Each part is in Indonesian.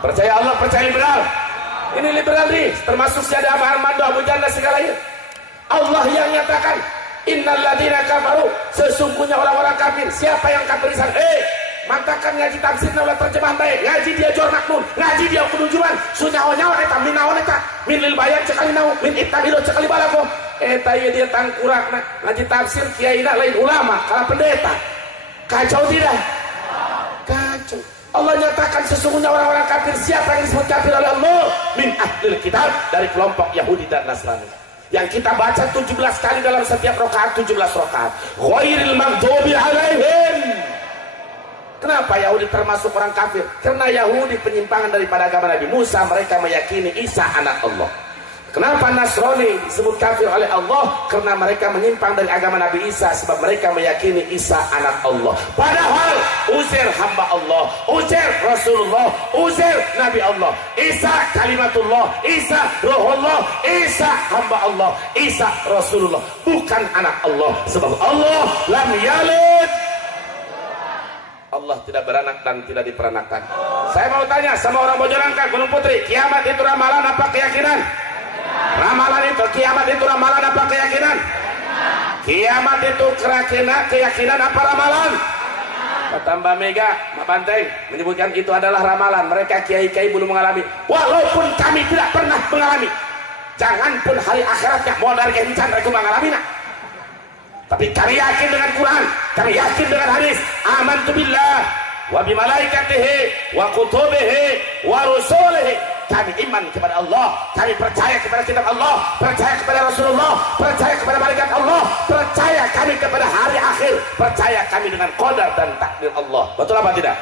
Percaya Allah, percaya liberal. Ini liberal nih, termasuk si ada Armando, Abu Janda segalanya. Allah yang nyatakan, innalladzina kafaru, sesungguhnya orang-orang kafir. Siapa yang kafirisan? Mantakan ngaji tafsir ulah terjemahan baik, ngaji dia jor maknun, ngaji dia kudujuan, sunyawa-nyawa eta min naon eta, min lil bayan cekali naon, min ittabido cekali balago. Eta ieu dia tangkurakna, ngaji tafsir kiaina lain ulama, kala pendeta. Kacau tidak? Kacau. Allah nyatakan sesungguhnya orang-orang kafir. Siapa yang disebut kafir oleh Allah? Min ahlil kitab, dari kelompok Yahudi dan Nasrani. Yang kita baca 17 kali dalam setiap rakaat, 17 rakaat. Ghairil maghdubi alaihim. Kenapa Yahudi termasuk orang kafir? Karena Yahudi penyimpangan daripada agama Nabi Musa. Mereka meyakini Isa anak Allah. Kenapa Nasrani disebut kafir oleh Allah? Karena mereka menyimpang dari agama Nabi Isa, sebab mereka meyakini Isa anak Allah. Padahal Uzair hamba Allah, Uzair Rasulullah, Uzair Nabi Allah, Isa kalimatullah, Isa Ruhullah, Isa hamba Allah, Isa Rasulullah, bukan anak Allah. Sebab Allah lam yalid, Allah tidak beranak dan tidak diperanakan. Saya mau tanya sama orang Bojorangka, Gunung Putri, kiamat itu ramalan apa keyakinan? Ramalan itu, kiamat itu ramalan apa keyakinan? Kiamat itu keyakinan apa ramalan? Kata Mbak Mega, Mbak Banteng menyebutkan itu adalah ramalan. Mereka kiai-kiai belum mengalami, walaupun kami tidak pernah mengalami. Jangan pun hari akhiratnya mau dari kencan mereka mengalami. Tapi kami yakin dengan Quran, kami yakin dengan hadis. Amantu billah wa bimalaikatihi wa kutubihi wa rusulihi. Kami iman kepada Allah, kami percaya kepada kitab Allah, percaya kepada Rasulullah, percaya kepada malaikat Allah, percaya kami kepada hari akhir, percaya kami dengan qadar dan takdir Allah. Betul apa tidak?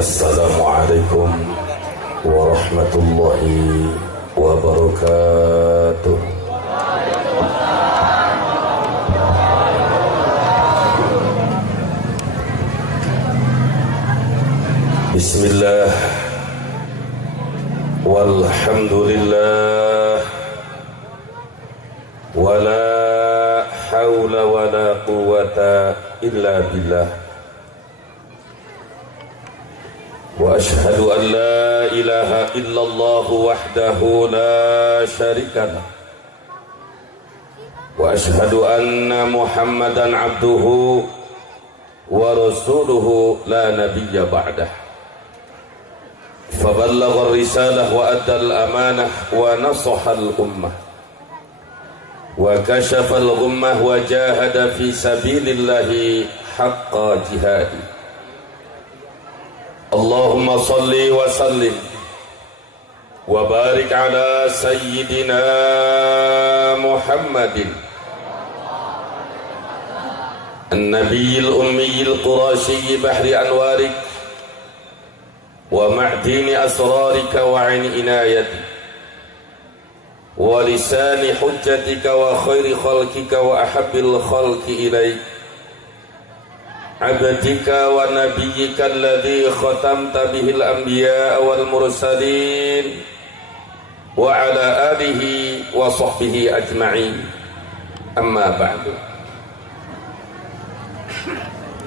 Assalamualaikum warahmatullahi wabarakatuh. Bismillah walhamdulillah wala hawla wala quwwata illa billah. Wa ashhadu an la ilaha illallah wahdahu la syarika lah. Wa ashhadu anna Muhammadan abduhu wa rasuluhu la nabiyya ba'dah. Faballagha ar-risalah wa adda al-amanah wa nasaha al-ummah wa kashafa al-ghummah wa jahada fi sabilillahi haqqa jihadi. Allahumma salli wa sallim wa barik ala sayyidina Muhammadin an-nabiyil ummiyil qurashiyyi bahri anwarik wa ma'dini asrarika wa 'aini inayatik wa lisani hujjatika wa khairi khalqika wa ahabbil khalqi ilaik abdika wa nabiyyika alladhi khatamta bihil anbiya wal mursalin wa ala alihi wa sahbihi ajma'in. Amma ba'du.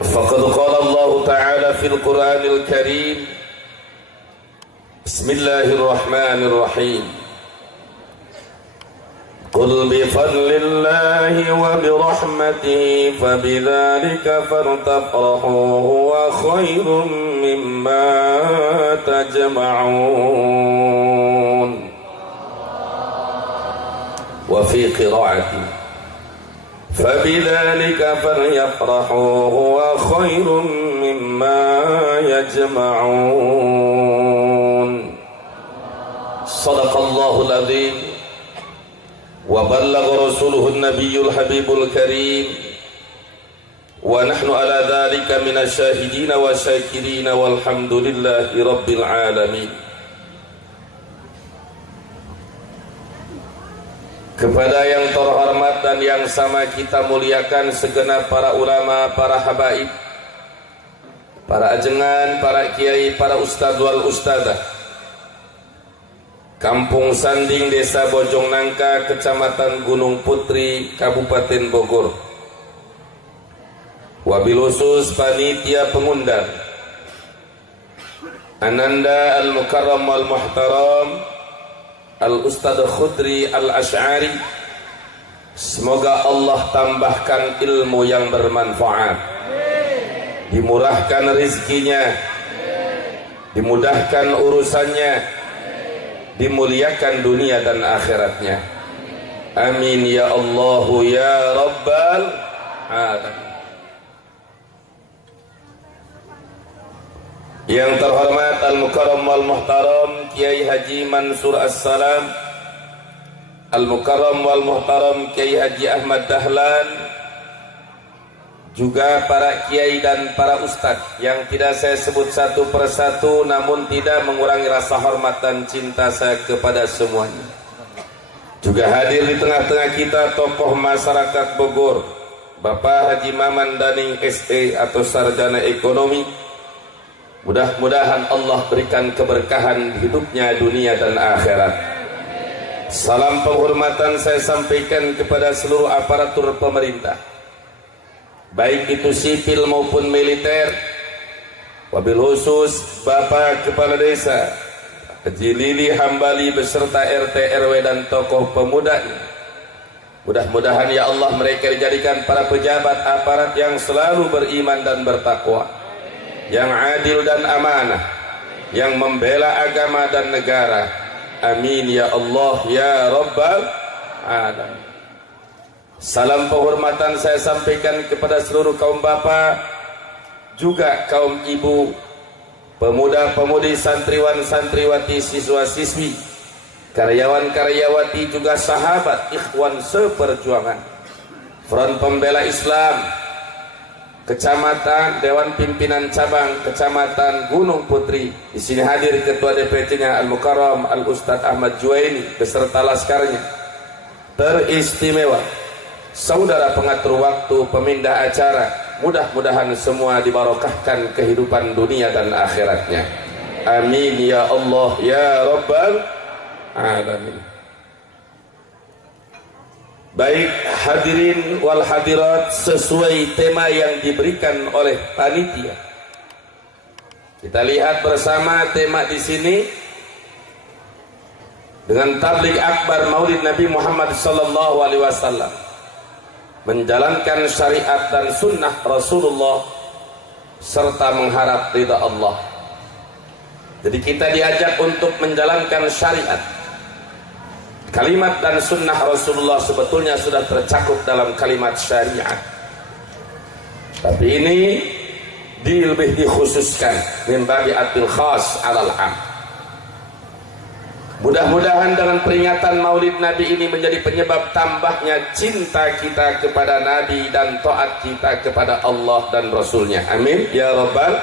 Faqad qala Allah ta'ala fil Qur'anil Karim. Bismillahirrahmanirrahim. Qul bifadlillahi wa birahmatihi fabidzalika fartafrahu huwa khairum mimma tajma'un. Wa fi qira'ati fabidzalika falyafrahu huwa khairum mimma yajma'un. Sadaqallahul azim wa ballagha rasuluhun nabiyyul habibul karim wa nahnu ala dhalika minasyahidin wa syakirin walhamdulillahi rabbil alamin. Kepada yang terhormat dan yang sama kita muliakan segenap para ulama, para habaib, para ajengan, para kiai, para ustadz wal ustadzah, Kampung Sanding, Desa Bojong Nangka, Kecamatan Gunung Putri, Kabupaten Bogor. Wabil khusus panitia pengundang Ananda Al-Mukarram Al-Muhtaram Al-Ustadz Khudri Al-Ash'ari. Semoga Allah tambahkan ilmu yang bermanfaat, dimurahkan rizkinya, dimudahkan urusannya, dimuliakan dunia dan akhiratnya. Amin ya Allah ya Rabbal Alamin. Yang terhormat Al-Mukarram wal-Muhtaram Kiai Haji Mansur As-Salam, Al-Mukarram wal-Muhtaram Kiai Haji Ahmad Dahlan, juga para kiai dan para ustadz yang tidak saya sebut satu persatu, namun tidak mengurangi rasa hormat dan cinta saya kepada semuanya. Juga hadir di tengah-tengah kita tokoh masyarakat Bogor, Bapak Haji Maman Daning SE atau Sarjana Ekonomi. Mudah-mudahan Allah berikan keberkahan hidupnya dunia dan akhirat. Salam penghormatan saya sampaikan kepada seluruh aparatur pemerintah, baik itu sipil maupun militer. Wabil khusus Bapak Kepala Desa Haji Lili Hambali beserta RT RW dan tokoh pemudanya. Mudah-mudahan ya Allah mereka dijadikan para pejabat aparat yang selalu beriman dan bertakwa, yang adil dan amanah, yang membela agama dan negara. Amin ya Allah ya Rabbal Alamin. Salam penghormatan saya sampaikan kepada seluruh kaum bapak, juga kaum ibu, pemuda-pemudi, santriwan, santriwati, siswa-siswi, karyawan-karyawati, juga sahabat, ikhwan seperjuangan, Front Pembela Islam, Kecamatan, Dewan Pimpinan Cabang Kecamatan Gunung Putri. Di sini hadir Ketua DPC-nya Al-Mukarram Al-Ustadz Ahmad Juwaini beserta laskarnya teristimewa, saudara pengatur waktu, pemindah acara, mudah-mudahan semua dibarokahkan kehidupan dunia dan akhiratnya. Amin ya Allah ya Rabbal Alamin. Baik hadirin wal hadirat, sesuai tema yang diberikan oleh panitia, kita lihat bersama tema di sini dengan tabligh akbar Maulid Nabi Muhammad sallallahu alaihi wasallam, menjalankan syariat dan sunnah Rasulullah serta mengharap ridha Allah. Jadi kita diajak untuk menjalankan syariat. Kalimat dan sunnah Rasulullah sebetulnya sudah tercakup dalam kalimat syariat, tapi ini lebih dikhususkan min babi atil khas alal am. Mudah-mudahan dengan peringatan Maulid Nabi ini menjadi penyebab tambahnya cinta kita kepada Nabi dan taat kita kepada Allah dan Rasulnya. Amin ya Rabbal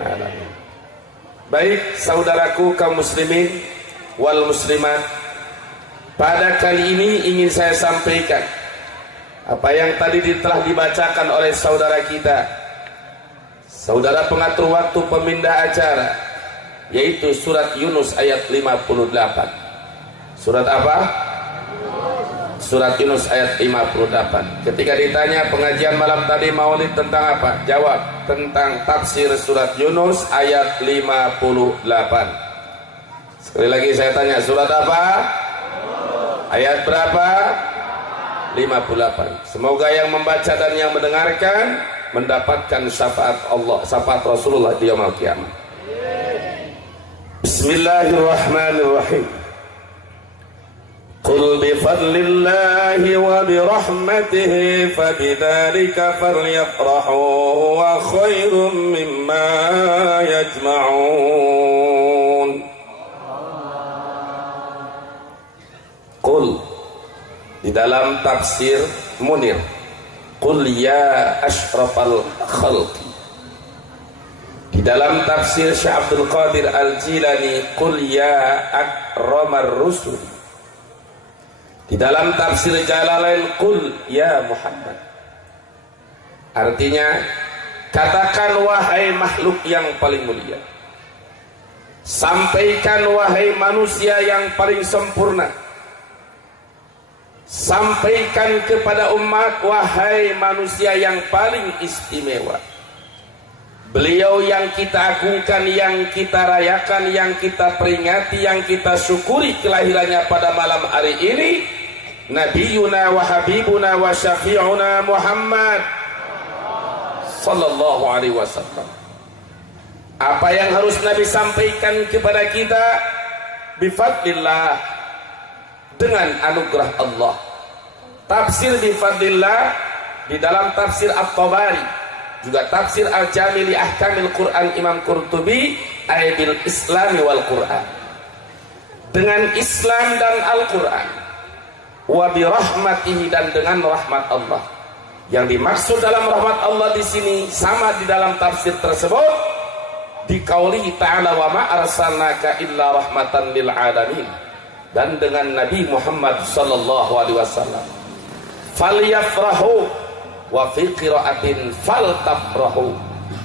Alamin. Baik saudaraku kaum muslimin wal muslimat, pada kali ini ingin saya sampaikan apa yang tadi telah dibacakan oleh saudara kita, saudara pengatur waktu, pemindah acara, yaitu surat Yunus ayat 58. Surat apa? Surat Yunus ayat 58. Ketika ditanya pengajian malam tadi Maulid tentang apa? Jawab, tentang tafsir surat Yunus ayat 58. Sekali lagi saya tanya, surat apa? Ayat berapa? 58. Semoga yang membaca dan yang mendengarkan mendapatkan syafaat Allah, syafaat Rasulullah di yaumul qiyamah. Bismillahirrahmanirrahim. Qul bi fadlillahi wa bi rahmatihi fabidzalika falyafrahu wa khairum mimma yajma'un. Qul di dalam tafsir Munir, Qul ya asyrafal khalqi. Di dalam tafsir Syekh Abdul Qadir Al-Jilani, Qul ya akramar rusul. Di dalam tafsir Jalalain, Qul ya Muhammad. Artinya, katakan wahai makhluk yang paling mulia, sampaikan wahai manusia yang paling sempurna, sampaikan kepada umat wahai manusia yang paling istimewa. Beliau yang kita agungkan, yang kita rayakan, yang kita peringati, yang kita syukuri kelahirannya pada malam hari ini, Nabiyuna wa Habibuna wa Syafi'una Muhammad sallallahu alaihi wasallam. Apa yang harus Nabi sampaikan kepada kita? Bifadlillah, dengan anugerah Allah. Tafsir bifadlillah di dalam tafsir At-Tabari, juga tafsir Al-Jami' li Ahkamil Quran Imam Qurtubi, ay bil Islami wal Quran, dengan Islam dan Al-Quran, wa bi rahmatihi, dan dengan rahmat Allah. Yang dimaksud dalam rahmat Allah di sini sama di dalam tafsir tersebut di qaulihi ta'ala, wa ma arsalnaka illa rahmatan lil alamin, dan dengan Nabi Muhammad sallallahu alaihi wasallam. Falyafrahu wa fi qira'atin faltafrahu,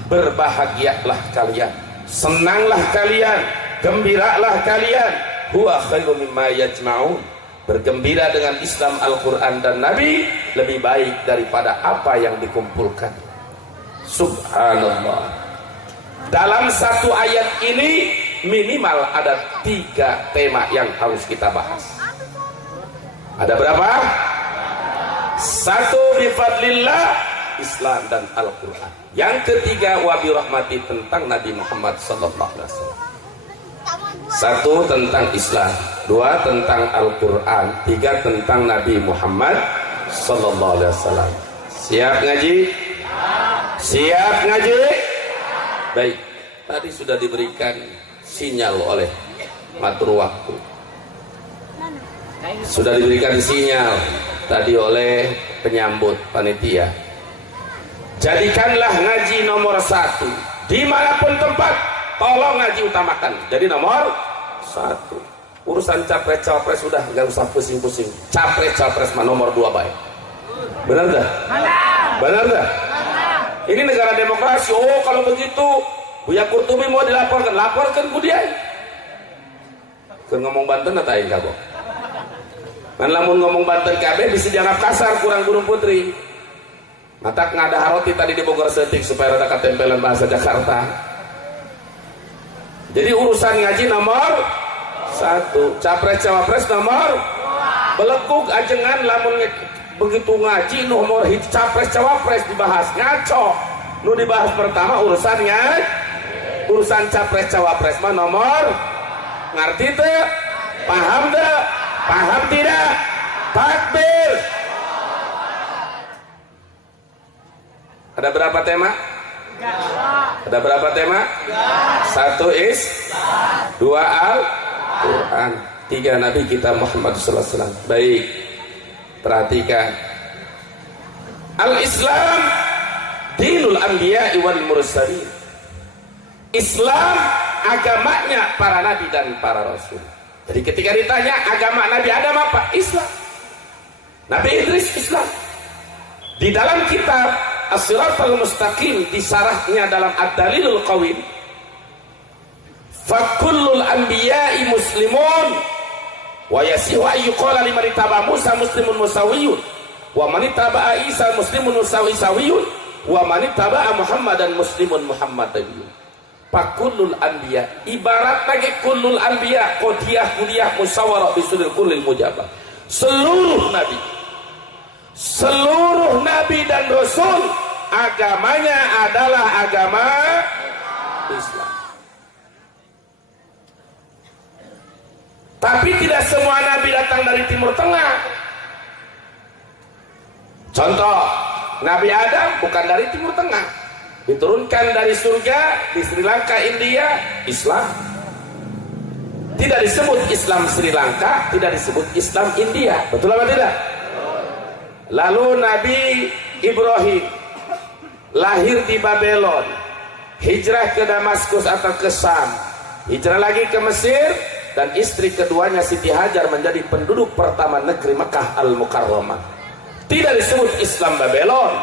berbahagialah kalian, senanglah kalian, gembiralah kalian, huwa khairu mimma yajma'un, bergembira dengan Islam, Al-Quran dan Nabi lebih baik daripada apa yang dikumpulkan. Subhanallah. Dalam satu ayat ini minimal ada 3 tema yang harus kita bahas. Ada berapa? 1 bifadlillah, Islam dan Al-Quran. Yang ketiga wa birahmati, tentang Nabi Muhammad sallallahu alaihi wasallam. 1 tentang Islam, 2 tentang Al-Quran, 3 tentang Nabi Muhammad sallallahu alaihi wasallam. Siap ngaji? Siap ngaji? Baik, tadi sudah diberikan sinyal oleh matur waktu. Sudah diberikan sinyal tadi oleh penyambut panitia. Jadikanlah ngaji nomor 1 dimanapun tempat. Tolong ngaji utamakan. Jadi nomor 1. Urusan capres cawapres sudah nggak usah pusing-pusing. Capres cawapres mah nomor 2 baik. Benar dah? Benar dah? Ini negara demokrasi. Oh kalau begitu Buya Kurtubi mau dilaporkan, laporkan ku dia. Ke ngomong Banten atau aing kabok. Kan lamun ngomong Banten KB bisa dianggap kasar, kurang Gunung Putri. Matak ngada haroti tadi di Bogor setik supaya rada katempelan bahasa Jakarta. Jadi urusan ngaji nomor 1, capres cawapres nomor 2. Belekuk ajengan lamun begitu ngaji nomor capres cawapres dibahas ngaco. Nu dibahas pertama urusannya, urusan capres cawapres mah nomor. Ngerti teu? Paham teu? Paham tidak? Takbir. Ada berapa tema? Ada berapa tema? 1 Islam, 2 Al-Quran, 3 Nabi kita Muhammad sallallahu alaihi wasallam. Baik, perhatikan. Al-Islam dinul anbiya'i wal mursalin. Islam agamanya para nabi dan para rasul. Jadi ketika ditanya agama Nabi Adam apa? Islam. Nabi Idris Islam. Di dalam kitab As-Siratal Mustaqim disarahnya dalam Ad-Dalilul Qawim, fakullul anbiya'i muslimun wa yasihu ayyuqala liman ittaba Musa muslimun musawiyun wa man ittaba Isa muslimun musawiyun wa man ittaba Muhammadan muslimun muhammadiyun. Fakullul anbiya ibarat lagi kullul anbiya qodiyah kudiyah musyawarah bisulil kullil mujabah. Seluruh nabi dan rasul agamanya adalah agama Islam. Tapi tidak semua nabi datang dari Timur Tengah. Contoh, Nabi Adam bukan dari Timur Tengah, diturunkan dari surga di Sri Lanka, India, Islam. Tidak disebut Islam Sri Lanka, tidak disebut Islam India. Betul apa tidak? Lalu Nabi Ibrahim lahir di Babylon, hijrah ke Damaskus atau ke Sam, hijrah lagi ke Mesir, dan istri keduanya Siti Hajar menjadi penduduk pertama negeri Mekah Al-Mukarramah. Tidak disebut Islam Babylon,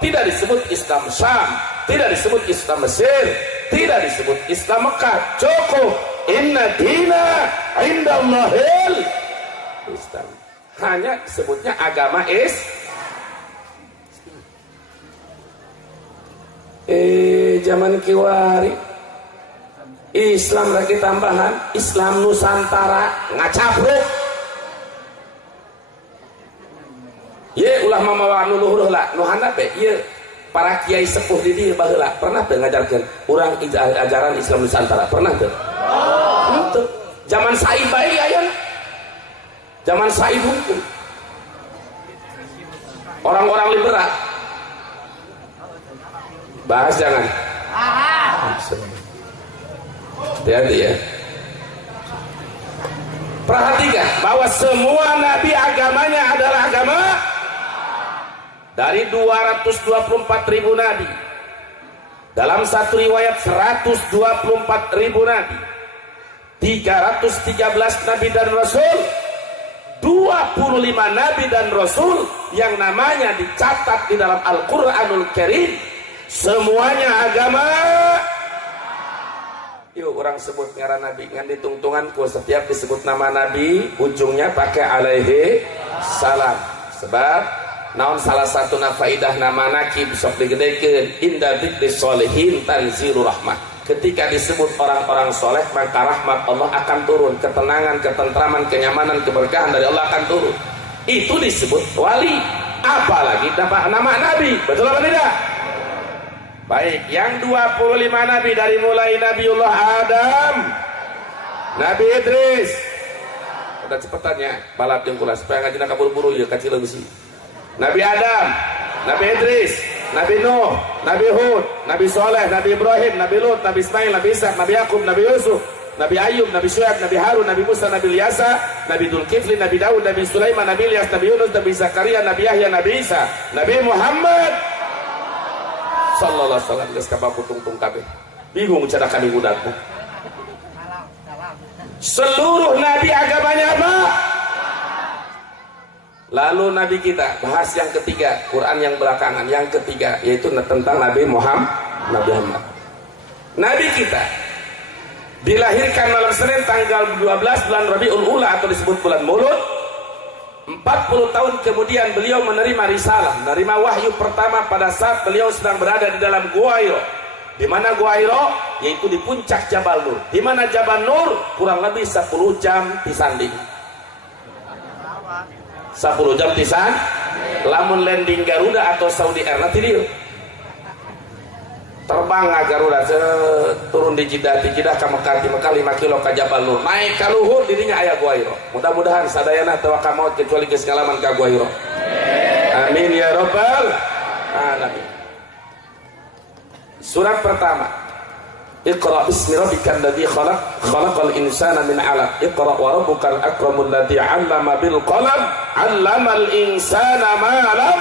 tidak disebut Islam Sam, tidak disebut Islam Mesir, tidak disebut Islam Mekah. Cukup, inna dina indallahil Islam. Hanya disebutnya agama zaman kiwari Islam lagi tambahan Islam Nusantara ngacapruk. Ye ulah mamawa nuluhur lah nuhana be ye para kiai sepuh di dieu baheula pernah teu ngajarkeun urang ajaran Islam Nusantara pernah teu? Henteu. Zaman saib bae aya. Zaman saib hukum. Orang-orang liberal bahas jangan. Hati-hati ya. Perhatikan bahwa semua nabi agamanya adalah agama. Dari 224.000 nabi, dalam satu riwayat 124.000 nabi, 313 nabi dan rasul, 25 nabi dan rasul yang namanya dicatat di dalam Al-Quranul Karim, semuanya agama. Yuk orang sebut ngaran nabi ngan ditungtungan ku setiap disebut nama nabi ujungnya pakai alaihi salam. Sebab naon salah satu faidah nama nakib sok digedekeun inda dzikri sholihin tanzilur rahmah. Ketika disebut orang-orang soleh maka rahmat Allah akan turun, ketenangan, ketentraman, kenyamanan, keberkahan dari Allah akan turun. Itu disebut wali. Apalagi nama nabi. Betul apa tidak? Baik, yang 25 nabi dari mulai Nabiullah Adam, Nabi Idris. Udah cepetannya balap jeung kula supaya ngajina kaburu-buru ya kacil besi. Nabi Adam, Nabi Idris, Nabi Nuh, Nabi Hud, Nabi Soleh, Nabi Ibrahim, Nabi Lut, Nabi Ismail, Nabi Ishak, Nabi Yakub, Nabi Yusuf, Nabi Ayub, Nabi Syuaib, Nabi Harun, Nabi Musa, Nabi Ilyasa, Nabi Dzulkifli, Nabi Daud, Nabi Sulaiman, Nabi Ilyas, Nabi Yunus, Nabi Zakaria, Nabi Yahya, Nabi Isa, Nabi Muhammad sallallahu alaihi wasallam. Geus kabaku tungtung kabeh. Bingung cara kami budakna. Seluruh nabi agamanya apa? Lalu nabi kita bahas yang ketiga, Quran yang belakangan, yang ketiga yaitu tentang Nabi Muhammad. Nabi kita dilahirkan malam Senin tanggal 12 bulan Rabiul Ula atau disebut bulan Maulud. 40 tahun kemudian beliau menerima risalah, menerima wahyu pertama pada saat beliau sedang berada di dalam Gua Hiro. Di mana Gua Hiro? Yaitu di puncak Jabal Nur. Di mana Jabal Nur kurang lebih 10 jam disanding. 10 jam pisan lamun landing Garuda atau Saudi Air nanti dia terbang Garuda turun di Jeddah ke Mekah, di Mekah 5 kilo ke Jabal Nur naik ke luhur dirinya aya Gua Hiro. Mudah-mudahan sadayana teu ka maut kecuali geus ngalaman ka Gua Hiro. Amin ya rabbal alamin. Surat pertama, Iqra bismi rabbikal ladzi khalaq, khalaqal insana min 'alaq. Iqra wa rabbukal akramul ladzi 'allama bil qalam, 'allamal insana ma 'lam.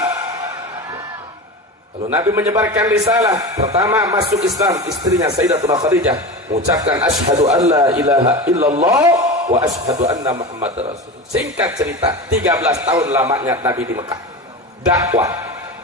Lalu Nabi menyebarkan risalah. Pertama masuk Islam, istrinya Sayyidatuna Khadijah mengucapkan asyhadu an la ilaha illallah wa asyhadu anna Muhammadar Rasulullah. Singkat cerita, 13 tahun lamanya Nabi di Mekah dakwah.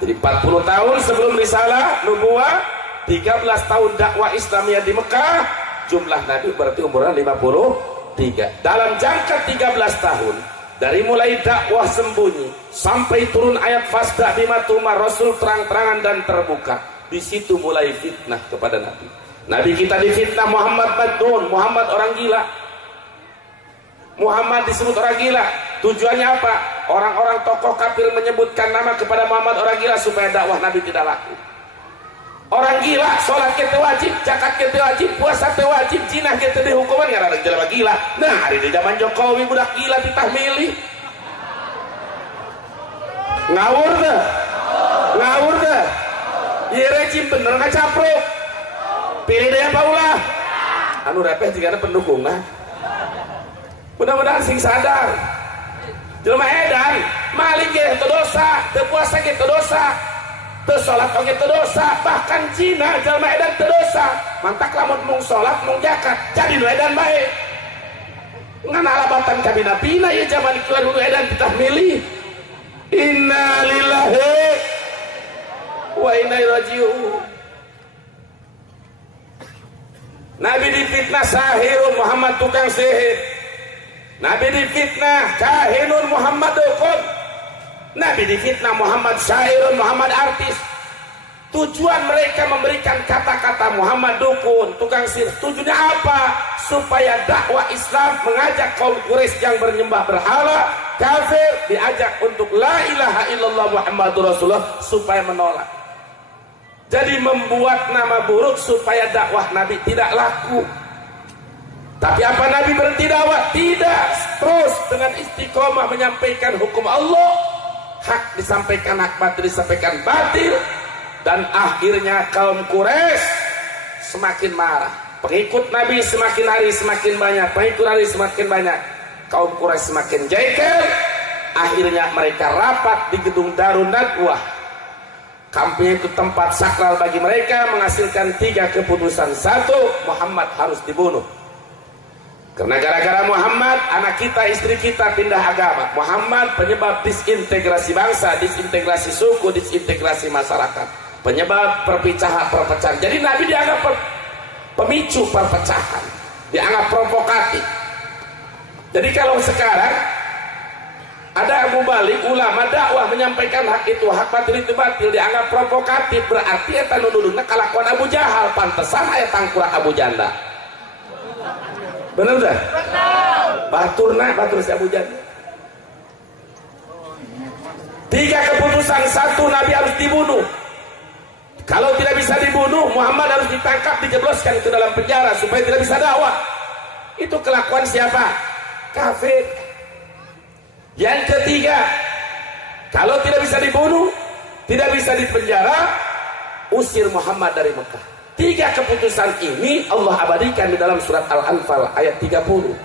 Jadi 40 tahun sebelum risalah nubuwah, 13 tahun dakwah Islamiyah di Mekah, jumlah Nabi berarti umurnya 53. Dalam jangka 13 tahun, dari mulai dakwah sembunyi sampai turun ayat fasda bima tumar, Rasul terang-terangan dan terbuka. Di situ mulai fitnah kepada Nabi. Nabi kita difitnah Muhammad Badun, Muhammad orang gila. Muhammad disebut orang gila. Tujuannya apa? Orang-orang tokoh kafir menyebutkan nama kepada Muhammad orang gila supaya dakwah Nabi tidak laku. Orang gila, sholat kita wajib, zakat kita wajib, puasa kita wajib, jinah kita dihukuman ya orang jelema gila. Nah, hari di zaman Jokowi budak gila titah milih. Ngawur dah. Ngawur dah. Ieu rejim bener ngacapruk. Pilih deh Paulah. Anu repeh jika ada pendukung nah. Mudah-mudahan sing sadar. Jelema edan maling ge teu dosa, teu puasa ge teu dosa, teu salat oge teu dosa, bahkan Cina jelema edan teu dosa. Mantak lamun mung salat mung zakat, jadi nu edan bae. Ngan alabatan ka bina-bina ieu zaman keluar nu edan kita milih. Inna lillahi wa inna ilaihi raji'un. Nabi difitnah sahirun Muhammad tukang sihir. Nabi difitnah kahinun Muhammad dukun. Nabi difitnah Muhammad syairun Muhammad artis. Tujuan mereka memberikan kata-kata Muhammad dukun, tukang sihir. Tujuannya apa? Supaya dakwah Islam mengajak kaum Quraisy yang menyembah berhala, kafir, diajak untuk la ilaha illallah Muhammadur Rasulullah supaya menolak. Jadi membuat nama buruk supaya dakwah Nabi tidak laku. Tapi apa Nabi berhenti dakwah? Tidak. Terus dengan istiqomah menyampaikan hukum Allah. Hak disampaikan hak, batil disampaikan batil. Dan akhirnya kaum Quraisy semakin marah. Pengikut Nabi semakin hari semakin banyak. Pengikut Nabi semakin banyak. Kaum Quraisy semakin jengkel. Akhirnya mereka rapat di gedung Darun Nadwah. Kampung itu tempat sakral bagi mereka, menghasilkan 3 keputusan. 1, Muhammad harus dibunuh. Karena gara-gara Muhammad, anak kita, istri kita pindah agama. Muhammad penyebab disintegrasi bangsa, disintegrasi suku, disintegrasi masyarakat. Penyebab perpecahan. Jadi Nabi dianggap pemicu perpecahan, dianggap provokatif. Jadi kalau sekarang ada Abu Balik, ulama dakwah menyampaikan hak itu, hak batil itu batil, dianggap provokatif, berarti eta nunuduna kalakuan Abu Jahal, pantesan aya tangkurak Abu Janda. Benar dah? Benar. Batur si Abu Janda. 3 keputusan. 1, Nabi harus dibunuh. Kalau tidak bisa dibunuh, Muhammad harus ditangkap, dijebloskan ke dalam penjara supaya tidak bisa dakwah. Itu kelakuan siapa? Kafir. Yang ketiga, kalau tidak bisa dibunuh, tidak bisa dipenjara, usir Muhammad dari Mekah. 3 keputusan ini Allah abadikan di dalam surat Al-Anfal ayat 30.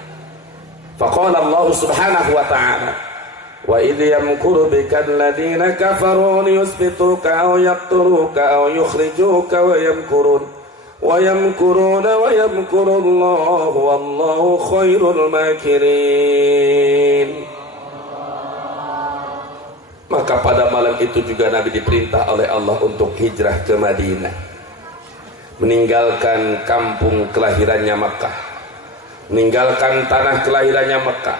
Faqala Allah subhanahu wa ta'ala, wa idh yamkuru bika alladhina kafaru liyuthbituka aw yaqtuluka aw yukhrijuka wa yamkuruna wa yamkuru Allah wallahu khairul makirin. Maka pada malam itu juga Nabi diperintah oleh Allah untuk hijrah ke Madinah, meninggalkan kampung kelahirannya Makkah, meninggalkan tanah kelahirannya Makkah,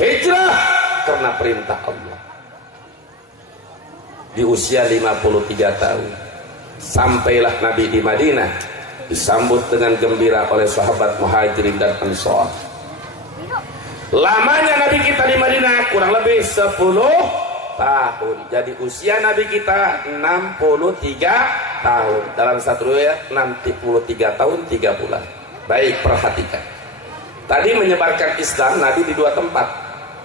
hijrah karena perintah Allah. Di usia 53 tahun sampailah Nabi di Madinah, disambut dengan gembira oleh sahabat Muhajirin dan Ansar. Lamanya Nabi kita di Madinah kurang lebih 10 tahun. Jadi usia Nabi kita 63 tahun. Dalam satu riwayat 63 tahun 3 bulan. Baik, perhatikan. Tadi menyebarkan Islam Nabi di 2 tempat.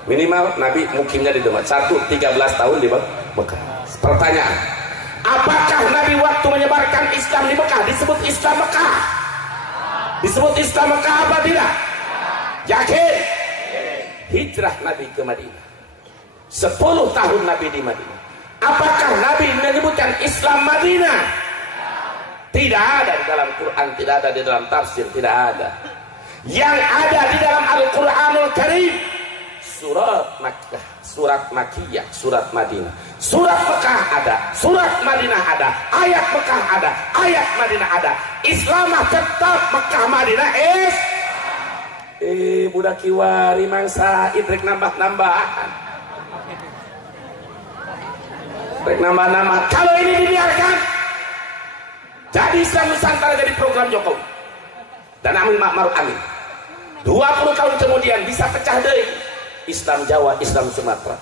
Minimal Nabi mukimnya di tempat. 1, 13 tahun di Mekah. Pertanyaan, apakah Nabi waktu menyebarkan Islam di Mekah disebut Islam Mekah? Disebut Islam Mekah apa tidak? Yakin? Hijrah Nabi ke Madinah, 10 tahun Nabi di Madinah. Apakah Nabi menyebutkan Islam Madinah? Tidak ada di dalam Quran, tidak ada di dalam tafsir, tidak ada. Yang ada di dalam Al-Quranul Karim surat Makkah, surat Makkiyah, surat Madinah. Surat Mekah ada, surat Madinah ada, ayat Mekah ada, ayat Madinah ada. Islam tetap Mekah Madinah budak kiwari mangsa idrek nambah-nambahan. Nama-nama. Kalau ini dibiarkan, jadi Islam Nusantara jadi program Jokowi dan Amin Ma'ruf Amin. 20 tahun kemudian bisa pecah dari Islam Jawa, Islam Sumatera.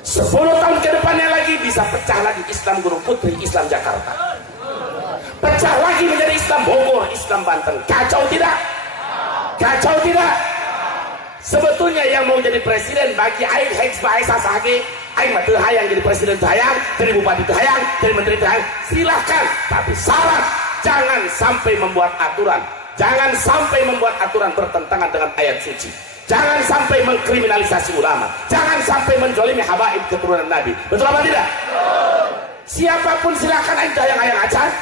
10 tahun ke depannya lagi bisa pecah lagi Islam Gunung Putri, Islam Jakarta. Pecah lagi menjadi Islam Bogor, Islam Banten. Kacau tidak? Kacau tidak? Sebetulnya yang mau jadi presiden bagi aing heks bae sasage, aing mah teu hayang jadi presiden teu hayang, jadi bupati teu hayang, jadi menteri teu hayang, silahkan, tapi syarat jangan sampai membuat aturan Jangan sampai membuat aturan bertentangan dengan ayat suci. Jangan sampai mengkriminalisasi ulama. Jangan sampai menjolimi habaib keturunan Nabi. Betul apa tidak? Siapapun silakan aja yang ayang acan.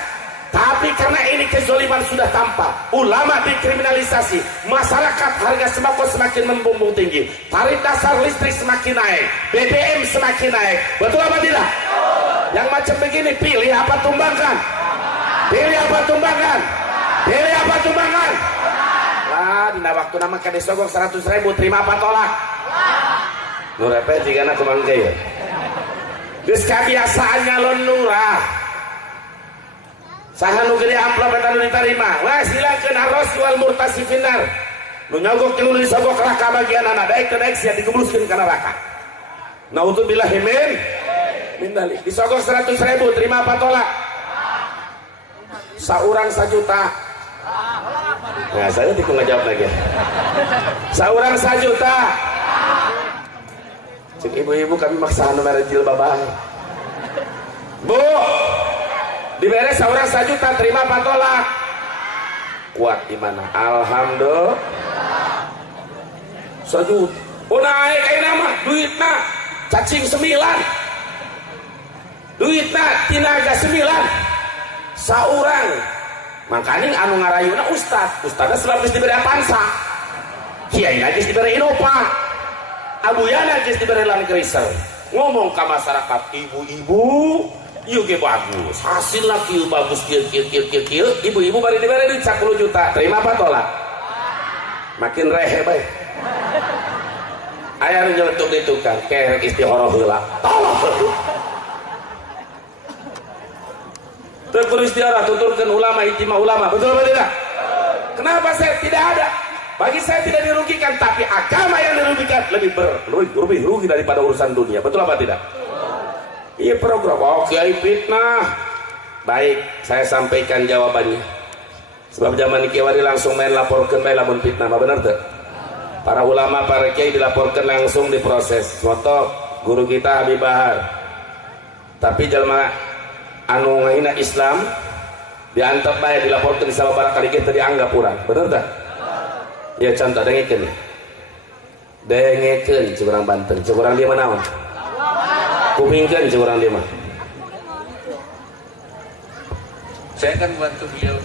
Tapi karena ini kezoliman sudah tampak, ulama dikriminalisasi, masyarakat harga sembako semakin membumbung tinggi, tarif dasar listrik semakin naik, BBM semakin naik. Betul apa tidak? Yang macam begini pilih apa tumbangkan? Pilih apa tumbangkan? Pilih apa tumbangkan? Lah, dina waktu nama kades sogok 100.000 terima apa tolak? Nurepe jika nak kumangke ya. Geus kabiasaan nyalon lurah. Saha nu gede amplop eta nu ditarima. Wah silakeun arros wal murtasifinar. Nu nyogok jeung nu disogok raka bagianana daek teh daek sia digebluskeun ka neraka. Naudzubillahi min dzalik. Disogok 100.000 terima apa tolak? Saurang 1 juta. Nah, saya tikung ngajawab lagi. Saurang 1 juta. Cik ibu-ibu kami maksa nomor jilbab. Bu, diberes seorang 1 juta terima apa tolak? Kuat di mana? Alhamdulillah. 1 juta. Oh naik kayak nama duitna cacing 9. Duitna tinaga 9. Saurang. Makanya anu ngarayuna ustadnya selapis diberi pansa. Kiai najis diberi inopa. Abuyana najis diberi lan kerisel. Ngomong ke masyarakat, ibu-ibu yuk bagus, hasil lagi bagus, kieu. Ibu-ibu bari diberi duit 10 juta, terima apa tolak? Makin rehe baik. Aya nu nyeletuk di tukang, kerek istihoroh heula. Tolong. Teu kudu istiarah tuturkeun ulama ijtima ulama, betul apa tidak? Kenapa saya tidak ada? Bagi saya tidak dirugikan, tapi agama yang dirugikan lebih rugi daripada urusan dunia, betul apa tidak? Iya program, kiai fitnah. Baik, saya sampaikan jawabannya. Sebab zaman kiai langsung main laporkan bae lamun fitnah, benar tuh? Para ulama, para kiai dilaporkan langsung diproses. Moto guru kita Habib Bahar. Tapi jelma anu ngahina Islam diantep bae dilaporkan di sababaraha kali kita dianggap urang, benar tuh? Ya contoh dengekeun curang Banten, curang dia mana? Kupingkeun curang dia mah. Saya akan bantu beliau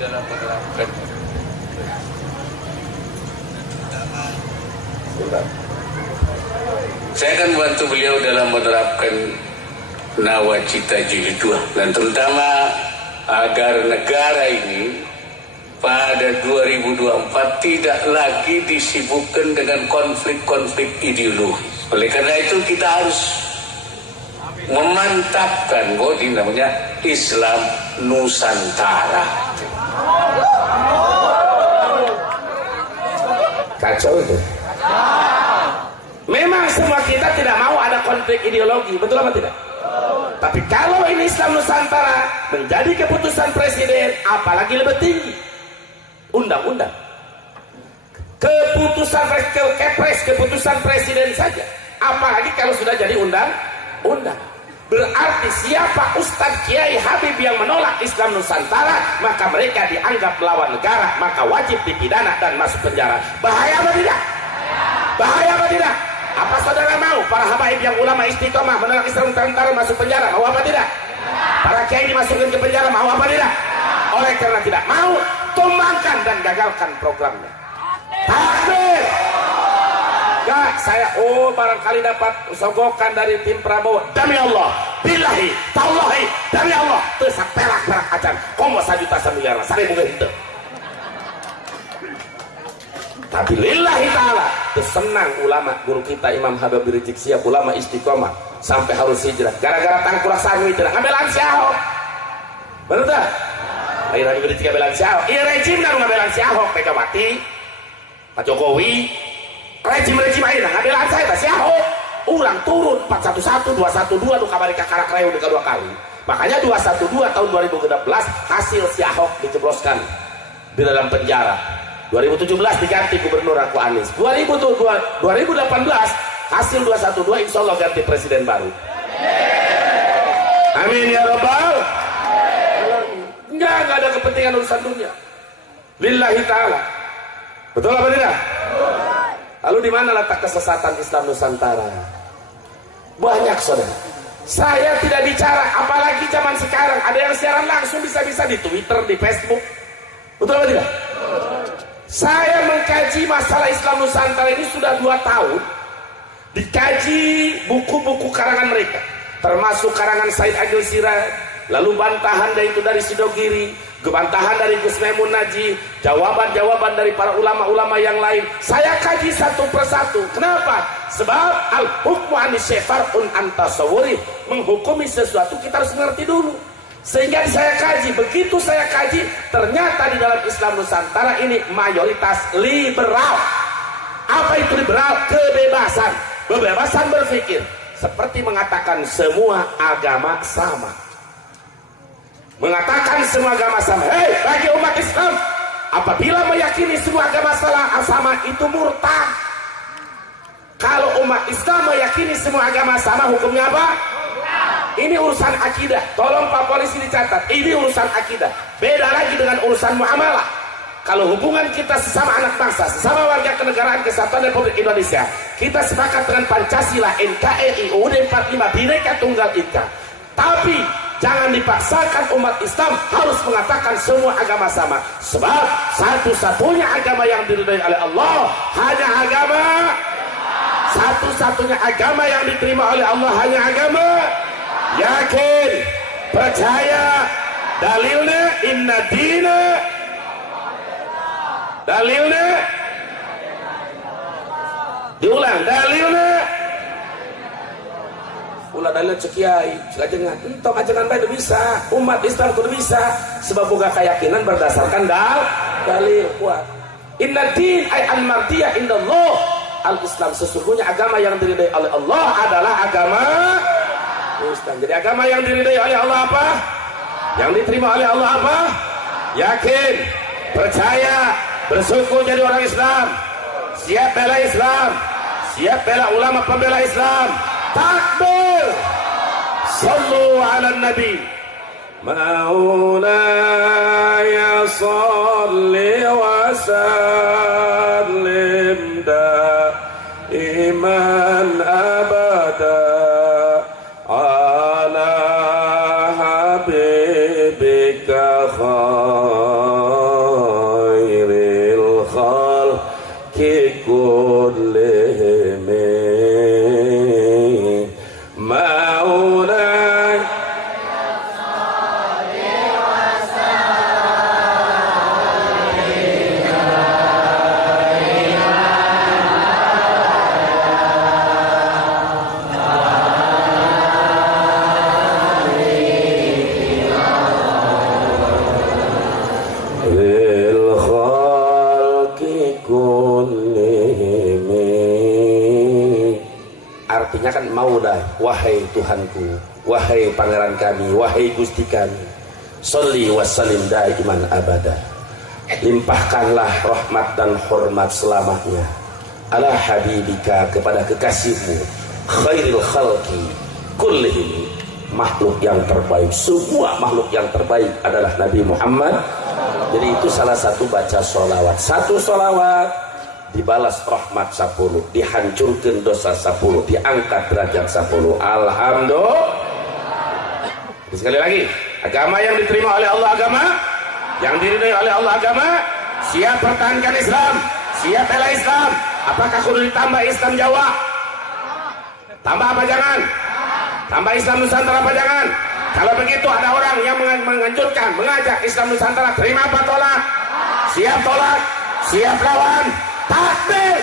dalam menerapkan nawacita jilid 2 dan terutama agar negara ini pada 2024 tidak lagi disibukkan dengan konflik-konflik ideologi. Oleh karena itu kita harus memantapkan bahwa ini namanya Islam Nusantara. Kacau itu. Memang semua kita tidak mau ada konflik ideologi, betul apa tidak? Tapi kalau ini Islam Nusantara menjadi keputusan presiden, apalagi lebih tinggi undang-undang, keputusan kepres, keputusan presiden saja, apalagi kalau sudah jadi undang-undang. Berarti siapa Ustadz Kiai Habib yang menolak Islam Nusantara, maka mereka dianggap melawan negara, maka wajib dipidana dan masuk penjara. Bahaya apa tidak? Bahaya apa tidak? Apa saudara mau para habaib yang ulama istiqomah menolak Islam Nusantara masuk penjara? Mau apa tidak? Para kiai dimasukkan ke penjara, mau apa tidak? Oleh karena tidak mau, tumbangkan dan gagalkan programnya. Takbir. Gak, saya barangkali dapat sogokan dari tim Prabowo. Demi Allah, billahi, tallahi, demi Allah, tesak perak acan. Komo 1 juta 1 miliar, saya mungkin itu. Tapi lillahi ta'ala, tersenang ulama guru kita Imam Habib Rizik Sihab, ulama istiqomah sampai harus hijrah. Gara-gara tangkulah sanu hijrah, ngambelan si Ahok. Bener tak? Ayo Habib Rizik ngambelan si Ahok. Iya rejim kan ngambelan si Ahok, Megawati, Pak Jokowi. Rejim ayeuna ngabelaan saya teh si Ahok. Ulang turun 411 212 nu kabari kakarak reu di kedua kali. Makanya 212 tahun 2016 hasil si Ahok dijebloskan di dalam penjara. 2017 diganti gubernur aku Anies. 2018 hasil 212 insya Allah ganti presiden baru. Amin ya rabbal. Enggak ada kepentingan urusan dunia. lillahi ta'ala. Betul apa tidak? Lalu di mana letak kesesatan Islam Nusantara? Banyak saudara. Saya tidak bicara, apalagi zaman sekarang ada yang siaran langsung bisa-bisa di Twitter, di Facebook. Betul apa tidak? Saya mengkaji masalah Islam Nusantara ini sudah 2 tahun. Dikaji buku-buku karangan mereka, termasuk karangan Said Agil Siraj, lalu bantahan dari Sidogiri, bantahan dari Gus Maimun Najih, jawaban-jawaban dari para ulama-ulama yang lain. Saya kaji satu persatu. Kenapa? Sebab al-hukmu an-syaifarun an-tasawwuri, menghukumi sesuatu kita harus mengerti dulu. Sehingga saya kaji, begitu saya kaji, ternyata di dalam Islam Nusantara ini mayoritas liberal. Apa itu liberal? Kebebasan, kebebasan berpikir, seperti mengatakan semua agama sama. Mengatakan semua agama sama. Hei, bagi umat Islam, apabila meyakini semua agama sama itu murtad. Kalau umat Islam meyakini semua agama sama, hukumnya apa? Ini urusan akidah. Tolong Pak Polisi dicatat, ini urusan akidah. Beda lagi dengan urusan muamalah. Kalau hubungan kita sesama anak bangsa, sesama warga kenegaraan Kesatuan Republik Indonesia, kita sepakat dengan Pancasila, NKRI, UUD 45, Bhinneka Tunggal Ika. Tapi jangan dipaksakan umat Islam harus mengatakan semua agama sama. Sebab satu-satunya agama yang diridhai oleh Allah hanya agama. Satu-satunya agama yang diterima oleh Allah hanya agama. Yakin, percaya, dalilnya inna dina, dalilnya diulang, dalilnya ulah dalil cekiai ajengan entong ajengan bae bisa umat Islam kudu bisa sebab boga keyakinan berdasarkan dalil kuat. Inna din ay al-mardiyah indallah, al-Islam sesungguhnya agama yang diridhai oleh Allah adalah agama Islam. Jadi agama yang diridhai oleh Allah apa? Yang diterima oleh Allah apa? Yakin, percaya, bersyukur jadi orang Islam, siap bela Islam, siap bela ulama pembela Islam. Takbir, sallu ala nabi. Maulaya salli wa sallim daiman abada ala habibika khairil khalqi kullihim. Artinya kan maulah, wahai Tuhanku, wahai pangeran kami, wahai Gusti kami, sholli wa sallim daiman abada, limpahkanlah rahmat dan hormat selamanya ala habibika, kepada kekasihmu, khairil khalqi kullihim, makhluk yang terbaik, semua makhluk yang terbaik adalah Nabi Muhammad. Jadi itu salah satu baca sholawat. Satu sholawat dibalas rahmat 10, dihancurkan dosa 10, diangkat derajat 10. Alhamdulillah. Sekali lagi, agama yang diterima oleh Allah agama, yang diridhai oleh Allah agama. Siap pertahankan Islam, siap bela Islam. Apakah kudu ditambah Islam Jawa? Tambah apa jangan? Tambah Islam Nusantara apa jangan? Kalau begitu ada orang yang menganjurkan, mengajak Islam Nusantara, terima apa tolak? Siap tolak, siap lawan. Takbir.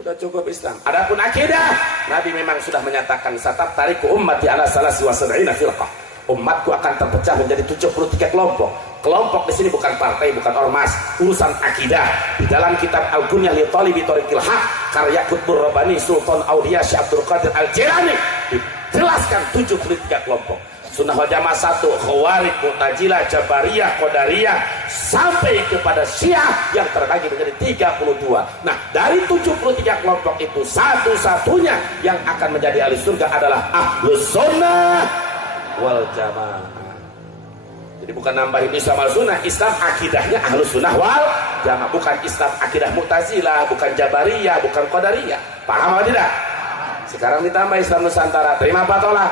Sudah cukup Islam. Adapun akidah, Nabi memang sudah menyatakan satat tariku ummati ala salasi wa sab'ina firqah. Umatku akan terpecah menjadi 73 kelompok. Kelompok di sini bukan partai, bukan ormas, urusan akidah. Di dalam kitab Al-Gunyah li Talibi Thariqil Haq karya Qutbur Rabbani Sultan Auliya Syekh Abdul Qadir Al-Jilani dijelaskan 73 kelompok. Sunnah wal Jamaah 1, Khawarij, Mu'tazilah, Jabariyah, Qadariyah, sampai kepada Syiah yang terbagi menjadi 32. Nah, dari 73 kelompok itu satu-satunya yang akan menjadi ahli surga adalah Ahlus Sunnah wal Jamaah. Jadi Jadi bukan nambahin Islam al sunnah, Islam akidahnya ahlus sunnah wal jamaah, bukan Islam akidah Mu'tazilah, bukan Jabariyah, bukan Qadariyah. Paham atau tidak? Sekarang ditambah Islam Nusantara, terima apa tolak?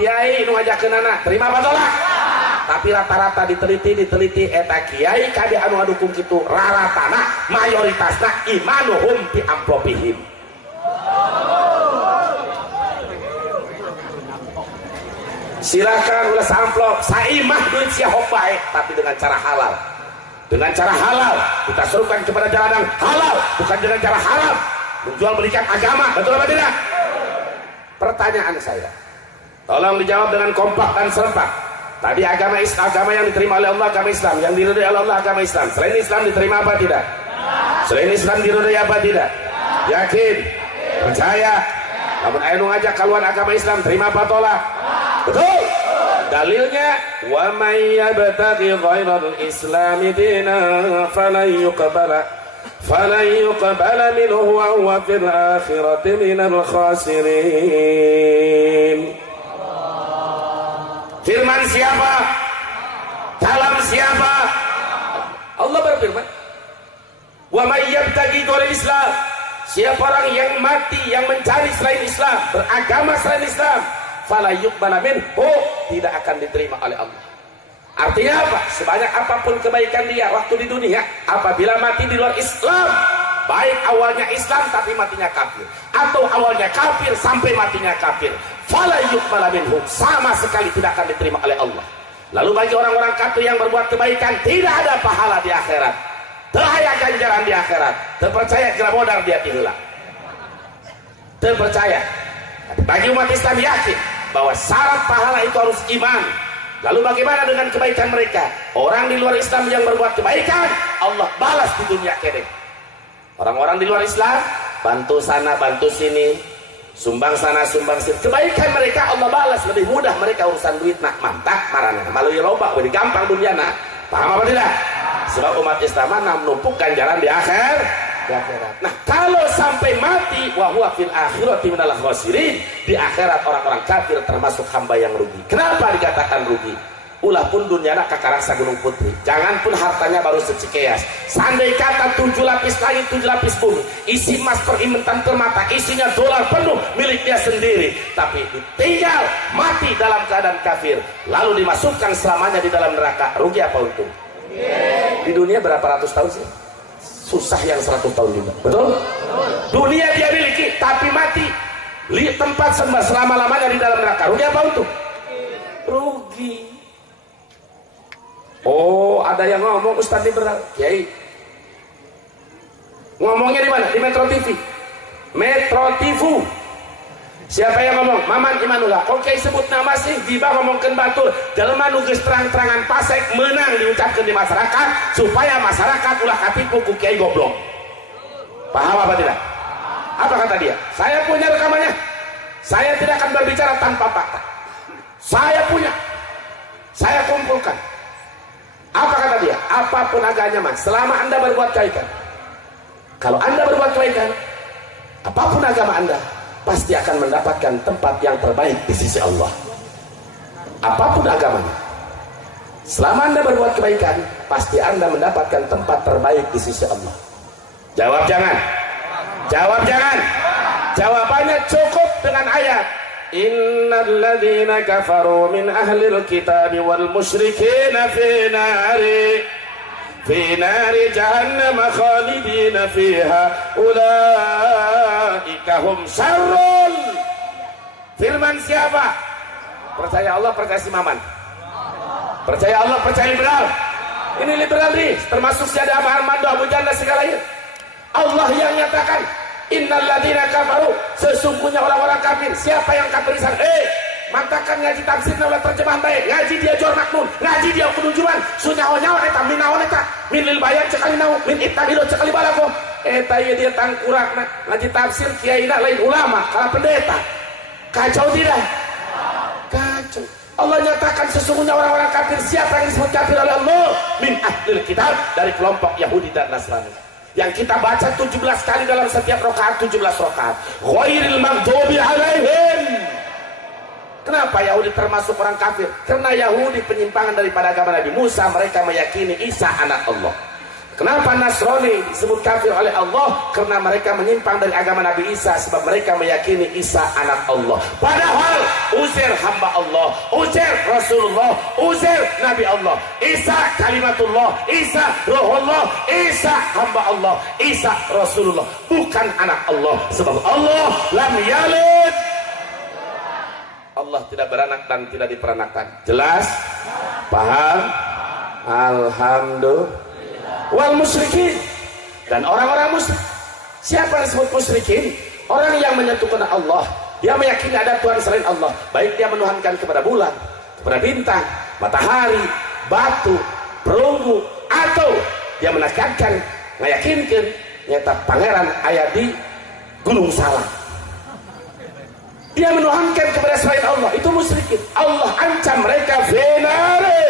Kiai nu ngajakeun anak, terima apa tolak? Tapi rata-rata diteliti eta kiai kade anu ngadukung kitu raratana mayoritasna imanuhum bi amplopihim. Silakan ulas amplop saimah duit sia baik, tapi dengan cara halal. Dengan cara halal kita serukan kepada jalan yang halal, bukan dengan cara haram menjual belikan agama. Betul apa tidak? Pertanyaan saya, tolong dijawab dengan kompak dan serempak. Tadi agama yang diterima oleh Allah agama Islam, yang diridhai oleh Allah agama Islam. Selain Islam diterima apa tidak? Selain Islam diridhai apa tidak? Yakin? Percaya? Namun anu ngajak kaluan agama Islam terima apa tolak? Betul. Dalilnya wa may yabtaghi ghairal islami dinan falan yuqbala minhu wa huwa fil akhirati minal khasirin. Firman siapa? Kalam siapa? Allah berfirman wa may yabtaghi ghairal islam, siapa orang yang mati yang mencari selain Islam, beragama selain Islam, fala yuqbala minhu, tidak akan diterima oleh Allah. Artinya apa? Sebanyak apapun kebaikan dia waktu di dunia, apabila mati di luar Islam, baik awalnya Islam tapi matinya kafir, atau awalnya kafir sampai matinya kafir, fala yuqbala minhu, sama sekali tidak akan diterima oleh Allah. Lalu bagi orang-orang kafir yang berbuat kebaikan, tidak ada pahala di akhirat, terhaya ganjaran di akhirat, terpercaya kira modal dia hilang. Terpercaya. Bagi umat Islam yakin bahwa syarat pahala itu harus iman. Lalu bagaimana dengan kebaikan mereka? Orang di luar Islam yang berbuat kebaikan, Allah balas di dunia kene. Orang-orang di luar Islam bantu sana bantu sini, sumbang sana sumbang sini, kebaikan mereka Allah balas lebih mudah. Mereka urusan duit nak mantap marana malu loba lebih gampang dunia. Paham apa tidak? Sebab umat Islam numpuk ganjaran di akhirat. Nah, kalau sampai mati wa huwa fil akhirati minal khasirin, di akhirat orang-orang kafir termasuk hamba yang rugi. Kenapa dikatakan rugi? Ulah pun dunyana kakarasa gunung putri, jangan pun hartanya baru secikeas. Seandai kata 7 lapis langit 7 lapis bumi, isi emas perimentan permata, isinya dolar penuh milik dia sendiri, tapi ditinggal mati dalam keadaan kafir, lalu dimasukkan selamanya di dalam neraka, rugi apa untung? Di dunia berapa ratus tahun sih? Susah yang 100 tahun juga. Betul? Dunia dia miliki tapi mati lihat tempat sembah selama-lamanya di dalam neraka, rugi apa untung? Rugi. Oh, ada yang ngomong Ustaz liberal, Kiai. Ngomongnya di mana? Di Metro TV. Metro TV. Siapa yang ngomong? Maman Imanullah. Kok Kiai sebut nama sih? Gibah ngomongkeun batur. Jelema nu geus terang-terangan pasek menang diucapkeun di masyarakat supaya masyarakat ulah katipu ku Kiai goblok. Paham apa tidak? Apa kata dia? Saya punya rekamannya. Saya tidak akan berbicara tanpa fakta. Saya punya. Saya kumpulkan. Apa kata dia? Apapun agamanya mas, selama Anda berbuat kebaikan. Kalau Anda berbuat kebaikan, apapun agama Anda, pasti akan mendapatkan tempat yang terbaik di sisi Allah. Apapun agamanya, selama Anda berbuat kebaikan, pasti Anda mendapatkan tempat terbaik di sisi Allah. Jawab jangan. Jawab jangan. Jawabannya cukup dengan ayat innal ladzina kafaru min ahlil kitabi wal musyrikina fi nari jahannam khalidina fiha ulaika hum syarrul. Firman siapa? Percaya Allah, percaya si Maman. Percaya Allah, percaya liberal. Ini liberal nih, termasuk si ada Armando, Abu Janda segalanya. Allah yang nyatakan innal ladzina kafaru, sesungguhnya orang-orang kafir. Siapa yang kafirisan? Mantakan ngaji tafsir ulah terjemahan baik, ngaji dia jor maknun, ngaji dia kudujuan, sunyaho nyawa eta minaon eta, min lil bayan cekali nau, min ittahilo cekali balako. Eta ieu dia tangkurakna, ngaji tafsir kiaina lain ulama, kala pendeta. Kacau tidak? Kacau. Allah nyatakan sesungguhnya orang-orang kafir. Siapa yang disebut kafir oleh Allah? Min ahlil kitab, dari kelompok Yahudi dan Nasrani. Yang kita baca 17 kali dalam setiap rakaat, 17 rakaat. Ghairil maghdubi alaihim Kenapa Yahudi termasuk orang kafir? Karena Yahudi penyimpangan daripada agama Nabi Musa, mereka meyakini Isa anak Allah. Kenapa Nasrani disebut kafir oleh Allah? Karena mereka menyimpang dari agama Nabi Isa, sebab mereka meyakini Isa anak Allah. Padahal Uzair hamba Allah, Uzair Rasulullah, Uzair Nabi Allah, Isa kalimatullah, Isa Ruhullah, Isa hamba Allah, Isa Rasulullah, bukan anak Allah. Sebab Allah lam yalid, Allah tidak beranak dan tidak diperanakan. Jelas? Paham? Alhamdulillah. Wal musyrikin, dan orang-orang musyrik. Siapa yang disebut musyrikin? Orang yang menyatukan Allah, dia meyakini ada Tuhan selain Allah, baik dia menuhankan kepada bulan, kepada bintang, matahari, batu, perunggu, atau dia menekankan, meyakinkan nyata pangeran ayat di Gunung Salak. Dia menuhankan kepada selain Allah, itu musyrikin. Allah ancam mereka finare,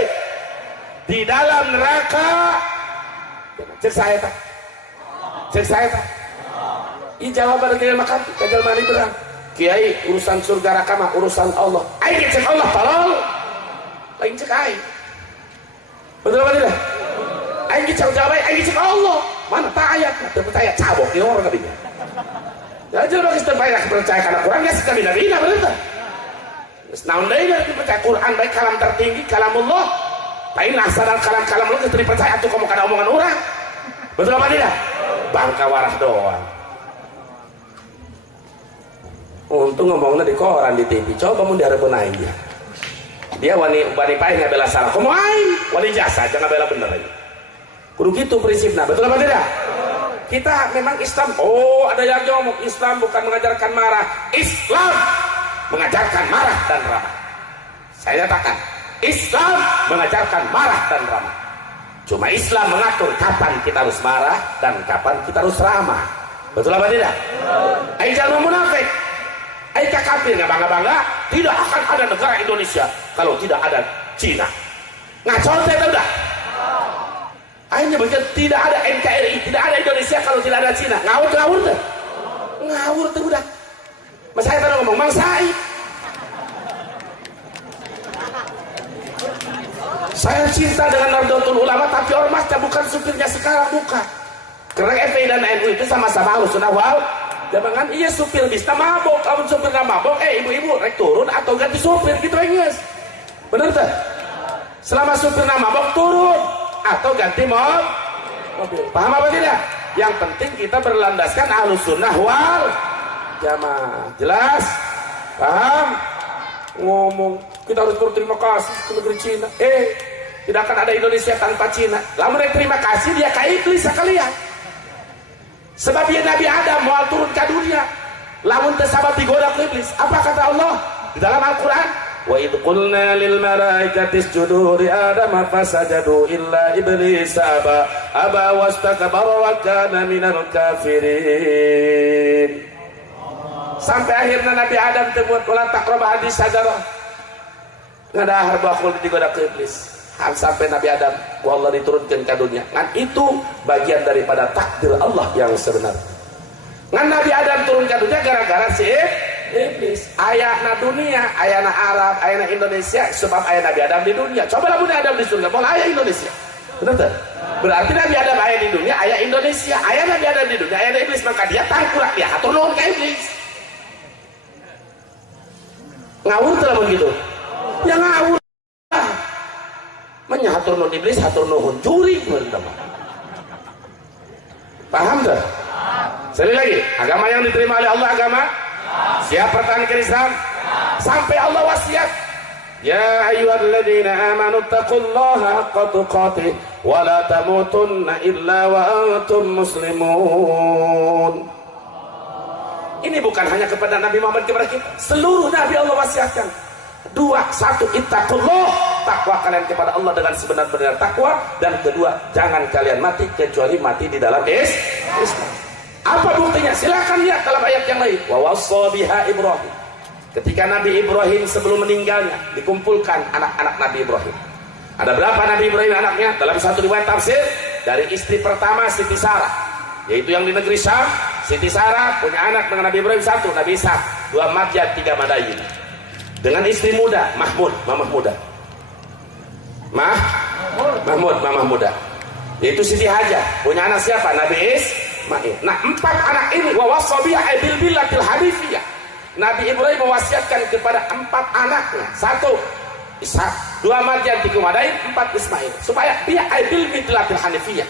di dalam neraka. Cek saya tak? Cek saya tak? Ini jawaban dari makan kajal mani berang. Kiai urusan surga neraka mah urusan Allah. Aing cek Allah tolong. Aing cek aing. Betul apa tidak? Aing cek jawab aing cek Allah. Mana tak ayat? Percaya cabok dia orang kabinya. Ya jadi bagi terbaik percaya karena Quran ya sekali nabi benar tak? Naon deui percaya Quran baik kalam tertinggi kalamullah. Tain asal kalam-kalam lu itu dipercaya tuh kamu kada omongan orang. Betul apa tidak? Bangka warah doang. Untung ngomongnya di koran di TV. Coba mau diharapkan aing dia. Dia wani paeh ngabela salah. Kamu aing wani jasa jangan bela bener aja. Kudu gitu prinsipnya. Betul apa tidak? Kita memang Islam. Oh, ada yang ngomong Islam bukan mengajarkan marah. Islam mengajarkan marah dan ramah. Saya katakan Islam mengajarkan marah dan ramah. Cuma Islam mengatur kapan kita harus marah dan kapan kita harus ramah. Betul apa tidak? Ayo jangan munafik. Ayo kafir nggak bangga-bangga. Tidak akan ada negara Indonesia kalau tidak ada Cina. Ngaco itu udah. Ayo nyebutkan tidak ada NKRI, tidak ada Indonesia kalau tidak ada Cina. Ngawur tuh. Ngawur tuh udah. Mas saya tadi ngomong Mang Said. Saya cinta dengan Nahdlatul Ulama, tapi ormasnya bukan supirnya sekarang, bukan. Karena FPI dan NU itu sama-sama Ahlussunnah wal Jamaah. Iya supir bis mabok, kalau supir mabok, ibu-ibu rek turun atau ganti supir gitu guys. Bener tak? Selama supir mabok turun atau ganti mobil. Paham apa tidak? Yang penting kita berlandaskan Ahlussunnah wal Jamaah. Jelas? Paham? Ngomong kita harus berterima kasih ke negeri Cina. Tidak akan ada Indonesia tanpa Cina. Lamun terima kasih dia kayak iblis sekalian. Sebab dia Nabi Adam mau turun ke dunia. Lamun tersabab digoda ke iblis. Apa kata Allah di dalam Al-Quran? Wa idh qulna lil malaikati isjudu li Adam fasajadu illa iblis aba wastakbara wa kana minal kafirin. Sampai akhirnya Nabi Adam tebuat wala taqrabu hadis sajarah. Ngadahar bakul digoda ke iblis. Sampai Nabi Adam Allah diturunkan ke dunia. Kan itu bagian daripada takdir Allah yang sebenarnya. Kan Nabi Adam turun ke dunia gara-gara si iblis. Ayahna dunia, ayahna Arab, ayahna Indonesia, sebab ayah Nabi Adam di dunia. Coba lah Nabi Adam di surga, boleh ayah Indonesia. Benar tak? Berarti Nabi Adam ayah di dunia, ayah Indonesia. Ayah Nabi Adam di dunia, ayah iblis. Maka dia tangkurak, dia atur nuhun ke iblis. Ngawur telah begitu. Ya ngawur. Menyatur nuhun iblis, hatur nuhun curi teman-teman. Paham tak? Sekali lagi, agama yang diterima oleh Allah agama siap pertahankan Islam sampai Allah wasiat. Ya ayyuhalladzina amanu taqullaha haqqa tuqatih wa la tamutunna illa wa antum muslimun. Ini bukan hanya kepada Nabi Muhammad, kepada kita, seluruh Nabi Allah wasiatkan. Dua, satu, ittaqullah, takwa kalian kepada Allah dengan sebenar-benar takwa. Dan kedua, jangan kalian mati kecuali mati di dalam Islam. Apa buktinya? Silakan lihat dalam ayat yang lain. Wa wassa biha Ibrahim. Ketika Nabi Ibrahim sebelum meninggalnya, dikumpulkan anak-anak Nabi Ibrahim. Ada berapa Nabi Ibrahim anaknya? Dalam satu riwayat tafsir, dari istri pertama Siti Sarah, yaitu yang di negeri Syam. Siti Sarah punya anak dengan Nabi Ibrahim satu, Nabi Ishak, dua Madyat, tiga Madayin. dengan istri muda Mahmud, mamah muda. Mamah muda. Yaitu Siti Hajar. Punya anak siapa? Nabi Ismail. Nah, 4 anak ini wa wasabiya bil billatil hanifiyah. Nabi Ibrahim mewasiatkan kepada 4 anaknya. 1 Ishak, 2 Madyan, 3 Madain, 4 Ismail. Supaya dia bil billatil hanifiyah.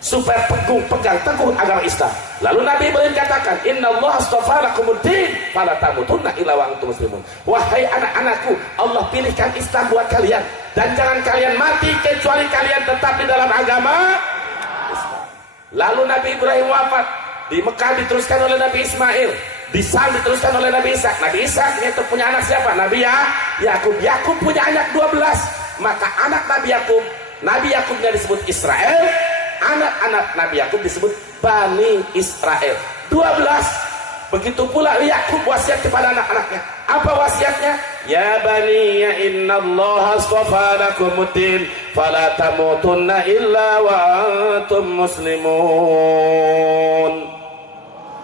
Supaya pegang teguh agama Islam. Lalu Nabi Ibrahim katakan, innallaha astafa lakumuddin fala tamutunna illa wa antum muslimun. Wahai anak-anakku, Allah pilihkan Islam buat kalian, dan jangan kalian mati kecuali kalian tetap di dalam agama Islam. Lalu Nabi Ibrahim wafat, di Mekah diteruskan oleh Nabi Ismail, di Sam diteruskan oleh Nabi Ishak. Nabi Ishak itu punya anak siapa? Nabi Yakub. Yakub punya anak 12. Maka anak Nabi Yakubnya disebut Israel. Anak-anak Nabi Yakub disebut Bani Israel 12. Begitu pula Yakub wasiat kepada anak-anaknya. Apa wasiatnya? Ya bani ya innallaha astafa lakumuddin fala tamutunna illa wa antum muslimun.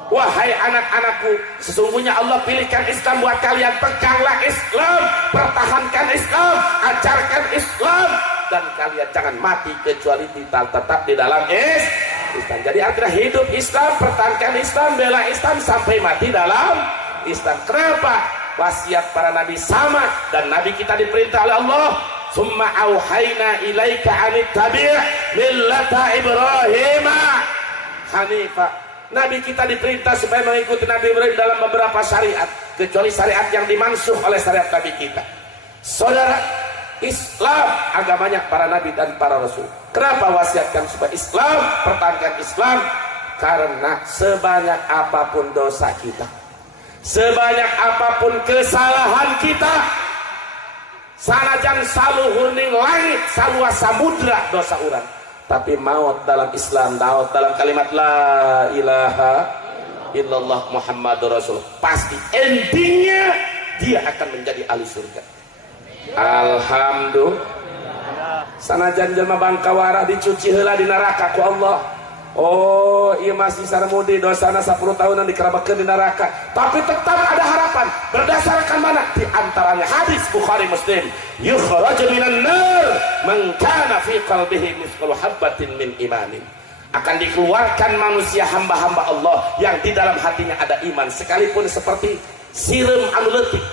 Wahai anak-anakku, sesungguhnya Allah pilihkan Islam buat kalian. Peganglah Islam, pertahankan Islam, ajarkan Islam, dan kalian jangan mati kecuali tetap di dalam Islam. Jadi artinya hidup Islam, pertahankan Islam, bela Islam sampai mati dalam Islam. Kenapa? Wasiat para nabi sama, dan nabi kita diperintah oleh Allah, summa auhayna ilaika anittabi' millata Ibrahim hanifah. Nabi kita diperintah supaya mengikuti Nabi Ibrahim dalam beberapa syariat, kecuali syariat yang dimansuh oleh syariat Nabi kita. Saudara, Islam agamanya para nabi dan para rasul. Kenapa wasiatkan supaya Islam, pertahankan Islam? Karena sebanyak apapun dosa kita, sebanyak apapun kesalahan kita, sanajan saluhurning langit saluas samudra dosa urang, tapi maut dalam Islam, maut dalam kalimat la ilaha illallah Muhammadur Rasul, pasti endingnya dia akan menjadi ahli surga. Alhamdulillah. Sanajan jelema bangkawara dicuci heula di neraka ku Allah. Oh, iya masih sarmudi dosana 10 tahunan dikerabakeun di neraka, tapi tetap ada harapan. Berdasarkan mana? Di antaranya hadis Bukhari Muslim, yukhraju minan nar man kana fi qalbihi mithqalu habatin min imanin. Akan dikeluarkan manusia hamba-hamba Allah yang di dalam hatinya ada iman, sekalipun seperti sireum anu leutik.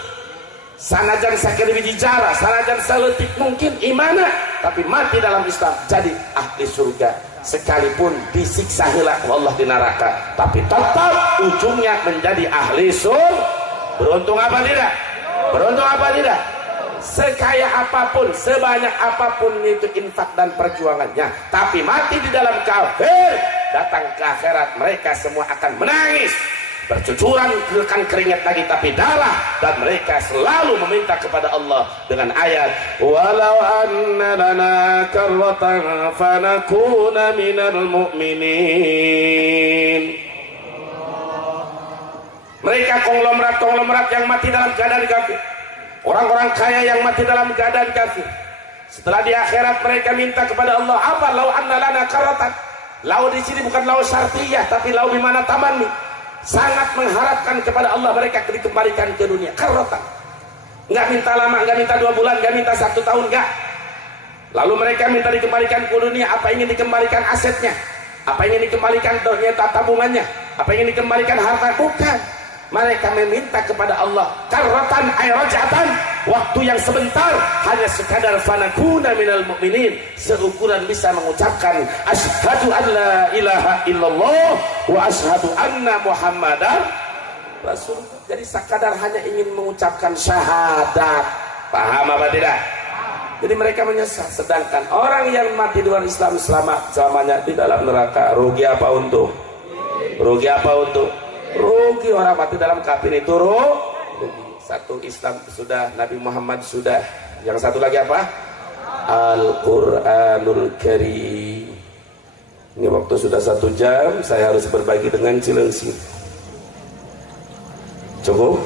Sanajan sakit biji jara, sanajan saletik mungkin imana, tapi mati dalam Islam jadi ahli surga, sekalipun disiksa heula Allah di neraka, tapi tetap ujungnya menjadi ahli surga. Beruntung apa tidak? Beruntung apa tidak? Sekaya apapun, sebanyak apapun itu infak dan perjuangannya, tapi mati di dalam kafir, datang ke akhirat mereka semua akan menangis, bercucuran keringat lagi tapi darah, dan mereka selalu meminta kepada Allah dengan ayat walau anna lana karratan fanakuna minal mu'minin. Mereka konglomerat yang mati dalam keadaan kafir, orang-orang kaya yang mati dalam keadaan kafir, setelah di akhirat mereka minta kepada Allah apa? Lau anna lana karratan. Lau di sini bukan lau syartiyah, tapi lau bimana tamanni, sangat mengharapkan kepada Allah mereka dikembalikan ke dunia. Karrotan, nggak minta lama, nggak minta 2 bulan, nggak minta 1 tahun, nggak. Lalu mereka minta dikembalikan ke dunia. Apa ingin dikembalikan asetnya? Apa ingin dikembalikan tabungannya? Apa ingin dikembalikan harta? Bukan. Mereka meminta kepada Allah karrotan ayrajatan, waktu yang sebentar, hanya sekadar fanakuna minal mu'minin, seukuran bisa mengucapkan asyhadu an la ilaha illallah wa asyhadu anna muhammadar rasul. Jadi sekadar hanya ingin mengucapkan syahadat. Paham apa tidak? Jadi mereka menyesal. Sedangkan orang yang mati di luar Islam selamanya di dalam neraka, rugi apa untung? Rugi apa untung? Rugi. Orang mati dalam kafir itu rugi. Satu Islam sudah, Nabi Muhammad sudah, yang satu lagi apa? Al-Quranul Karim. Ini waktu sudah 1 jam, saya harus berbagi dengan Cilengsi. Cukup?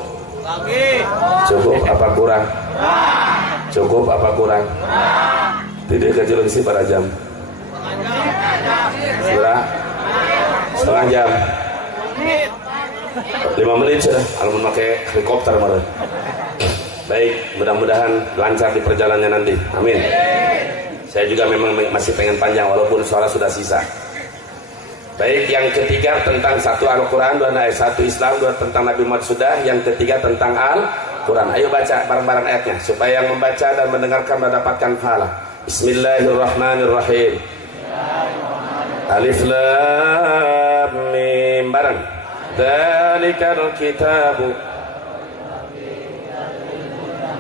Cukup apa kurang? Cukup apa kurang? Tidak ke Cilengsi pada jam? Setengah jam. 5 menit sudah, kalau pakai helikopter malah. Baik, mudah-mudahan lancar di perjalanannya nanti. Amin. Saya juga memang masih pengen panjang walaupun suara sudah sisa. Baik, yang ketiga tentang satu Al-Quran, dua satu Islam, dua tentang Nabi Muhammad sudah. Yang ketiga tentang Al-Quran. Ayo baca bareng-bareng ayatnya supaya yang membaca dan mendengarkan mendapatkan pahala. Bismillahirrahmanirrahim. Alif Lam Mim bareng. Dzalikal kitabu.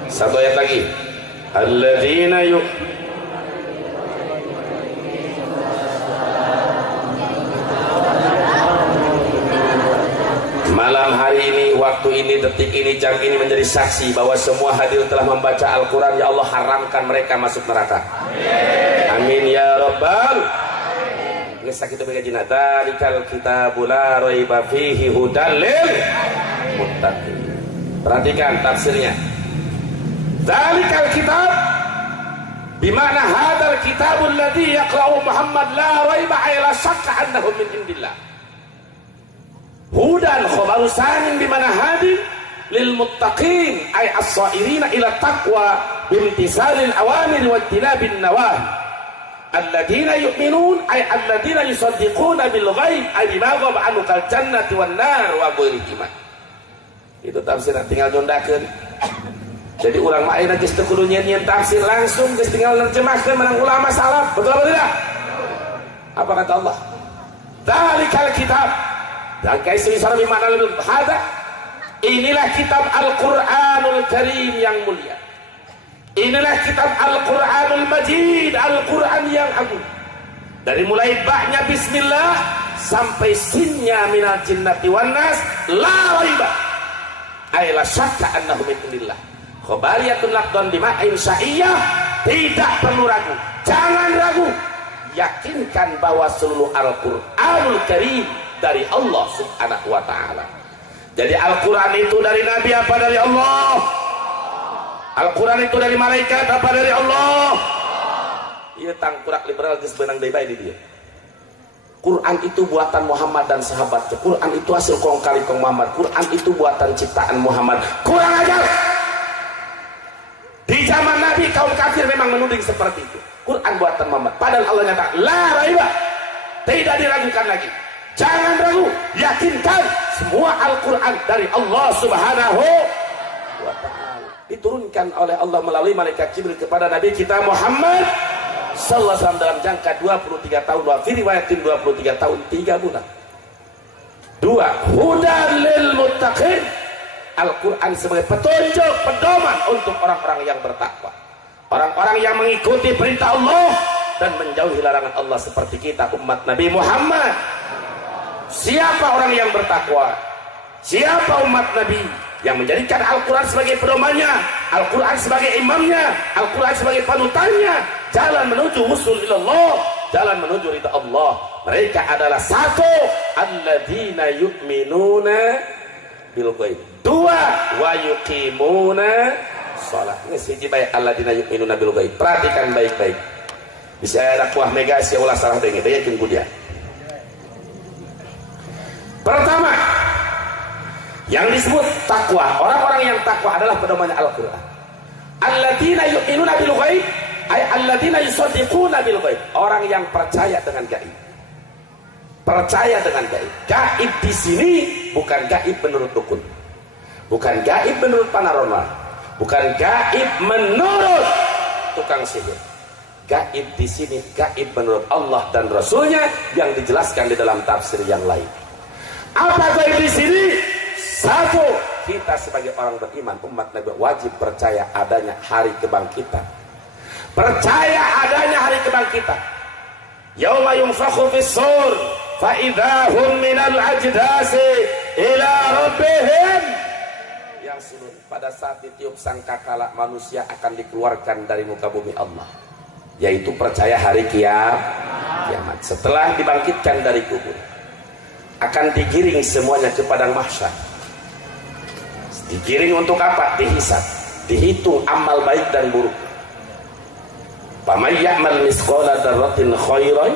Satu ayat lagi. Alladzina malam hari ini, waktu ini, detik ini, jam ini menjadi saksi bahwa semua hadir telah membaca Al-Quran. Ya Allah, haramkan mereka masuk neraka. Amin ya Rabbal. Ngesak itu begini. Dzalikal kitabu la raiba fihi hudal lil muttaqin. Perhatikan tafsirnya. Dzalikal kitab bimana hadzal kitabul ladzi yaqra'u Muhammad la raiba la syakka annahu min indillah. Hudan khabaru sanin bimana hadin lil muttaqin ay as-sairina ila taqwa bimtisalil awamir wa tinabin nawahi alladziina yu'minun ay alladziina yusaddiquna bil ghaib ay bima ghaba anhu kal jannati wan nar wa ghairihima. Itu tafsir tinggal jondakeun. Jadi urang mah ayeuna geus teu kudu nyen-nyen tafsir langsung geus tinggal nerjemahkeun menang ulama salaf. Betul apa tidak? Apa kata Allah? Dzalikal kitab. Dan kaisri sarami makna lebih hada. Inilah kitab Al-Qur'anul Karim yang mulia. Inilah kitab Al-Qur'anul Majid, Al-Qur'an yang agung. Dari mulai ba'nya bismillah sampai sinnya minal jinnati wan nas la raiba. Ay la syakka annahu min indillah. Khabariyatun laqdan bima'in sya'iyah. Tidak perlu ragu, jangan ragu, yakinkan bahwa seluruh Al-Qur'anul Karim dari Allah Subhanahu wa ta'ala. Jadi Al-Quran itu dari Nabi apa dari Allah? Al-Quran itu dari malaikat apa dari Allah? Iya tangkurak liberal geus beunang deui bae di dieu. Quran itu buatan Muhammad dan sahabatnya. Quran itu hasil kong kali kong Muhammad. Quran itu buatan ciptaan Muhammad. Kurang ajar. Di zaman Nabi kaum kafir memang menuding seperti itu. Quran buatan Muhammad. Padahal Allah nyatakan la raiba. Tidak diragukan lagi. Jangan ragu, yakinkan semua Al-Quran dari Allah Subhanahu wa ta'ala. Diturunkan oleh Allah melalui malaikat Jibril kepada Nabi kita Muhammad sallallahu alaihi wasallam dalam jangka 23 tahun. Wa fi riwayatin 23 tahun 3 bulan. 2. Hudan lil muttaqin. Al-Quran sebagai petunjuk, pedoman untuk orang-orang yang bertakwa. Orang-orang yang mengikuti perintah Allah dan menjauhi larangan Allah seperti kita umat Nabi Muhammad. Siapa orang yang bertakwa? Siapa umat Nabi yang menjadikan Al-Quran sebagai pedomannya, Al-Quran sebagai imamnya, Al-Quran sebagai panutannya, jalan menuju wusul ilallah, jalan menuju ridha Allah. Mereka adalah satu, alladzina yu'minuna bil ghaib. 2, wa yuqimuna shalah. Ini siji bae alladzina yu'minuna bil ghaib. Perhatikan baik-baik. Bisa ada kuah mega sia ulah salah deui yakin ku dia. Pertama, yang disebut takwa, orang-orang yang takwa adalah pedomannya Al-Quran. Alladzina yu'minuna bil ghaib, ay alladzina yusaddiquna bil ghaib. Orang yang percaya dengan gaib. Percaya dengan gaib. Gaib di sini bukan gaib menurut dukun. Bukan gaib menurut paranormal. Bukan gaib menurut tukang sihir. Gaib di sini gaib menurut Allah dan Rasulnya yang dijelaskan di dalam tafsir yang lain. Apa gaib di sini? Satu, kita sebagai orang beriman umat Nabi wajib percaya adanya hari kebangkitan. Percaya adanya hari kebangkitan. Yauma yunfakhu fis-sur fa idzahum minal ajdasi ila rabbihim yansilun. Pada saat ditiup sangkakala manusia akan dikeluarkan dari muka bumi Allah. Yaitu percaya hari kiamat. Setelah dibangkitkan dari kubur, akan digiring semuanya ke padang mahsyar. Digiring untuk apa? Dihisab, dihitung amal baik dan buruk. Faman ya'mal misqala dzarratin khairan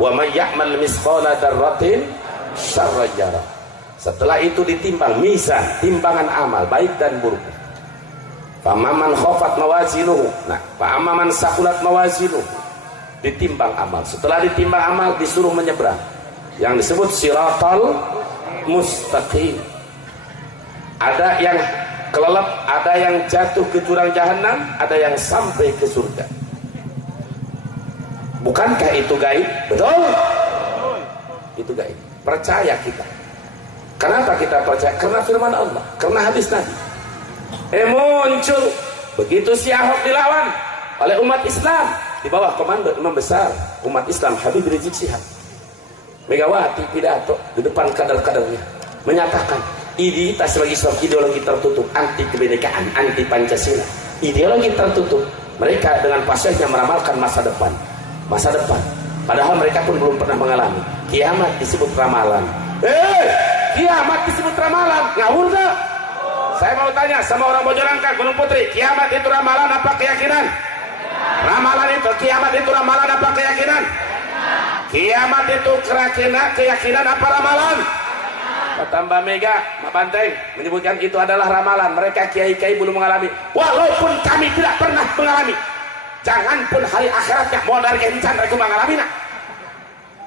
wa man ya'mal misqala dzarratin syarran yarah. Setelah itu ditimbang mizan, timbangan amal baik dan buruk. Famaman khafat mawazinuhu. Nah, famaman saqulat mawazinuhu. Ditimbang amal. Setelah ditimbang amal disuruh menyeberang. Yang disebut siratal mustaqim. Ada yang kelelep, ada yang jatuh ke jurang jahanam, ada yang sampai ke surga. Bukankah itu gaib? Betul. Itu gaib. Percaya kita. Kenapa kita percaya? Karena firman Allah, karena hadis Nabi. Muncul begitu si Ahok dilawan oleh umat Islam di bawah komando imam besar umat Islam Habib Rizik Syihab. Megawati pidato di depan kader-kadernya menyatakan identitas sebagai Islam ideologi tertutup, anti kebinekaan, anti Pancasila, ideologi tertutup. Mereka dengan fasihnya meramalkan masa depan. Padahal mereka pun belum pernah mengalami. Kiamat disebut ramalan. Kiamat disebut ramalan. Ngawur gak? Saya mau tanya sama orang Bojorangka, Gunung Putri, kiamat itu ramalan apa keyakinan? Ramalan itu, kiamat itu ramalan apa keyakinan? Kiamat itu keyakinan apa ramalan? Kata Mbak Mega, Mbak Banteng menyebutkan itu adalah ramalan. Mereka kiai-kiai belum mengalami. Walaupun kami tidak pernah mengalami. Jangan pun hari akhiratnya mau dari kencan mereka mengalami.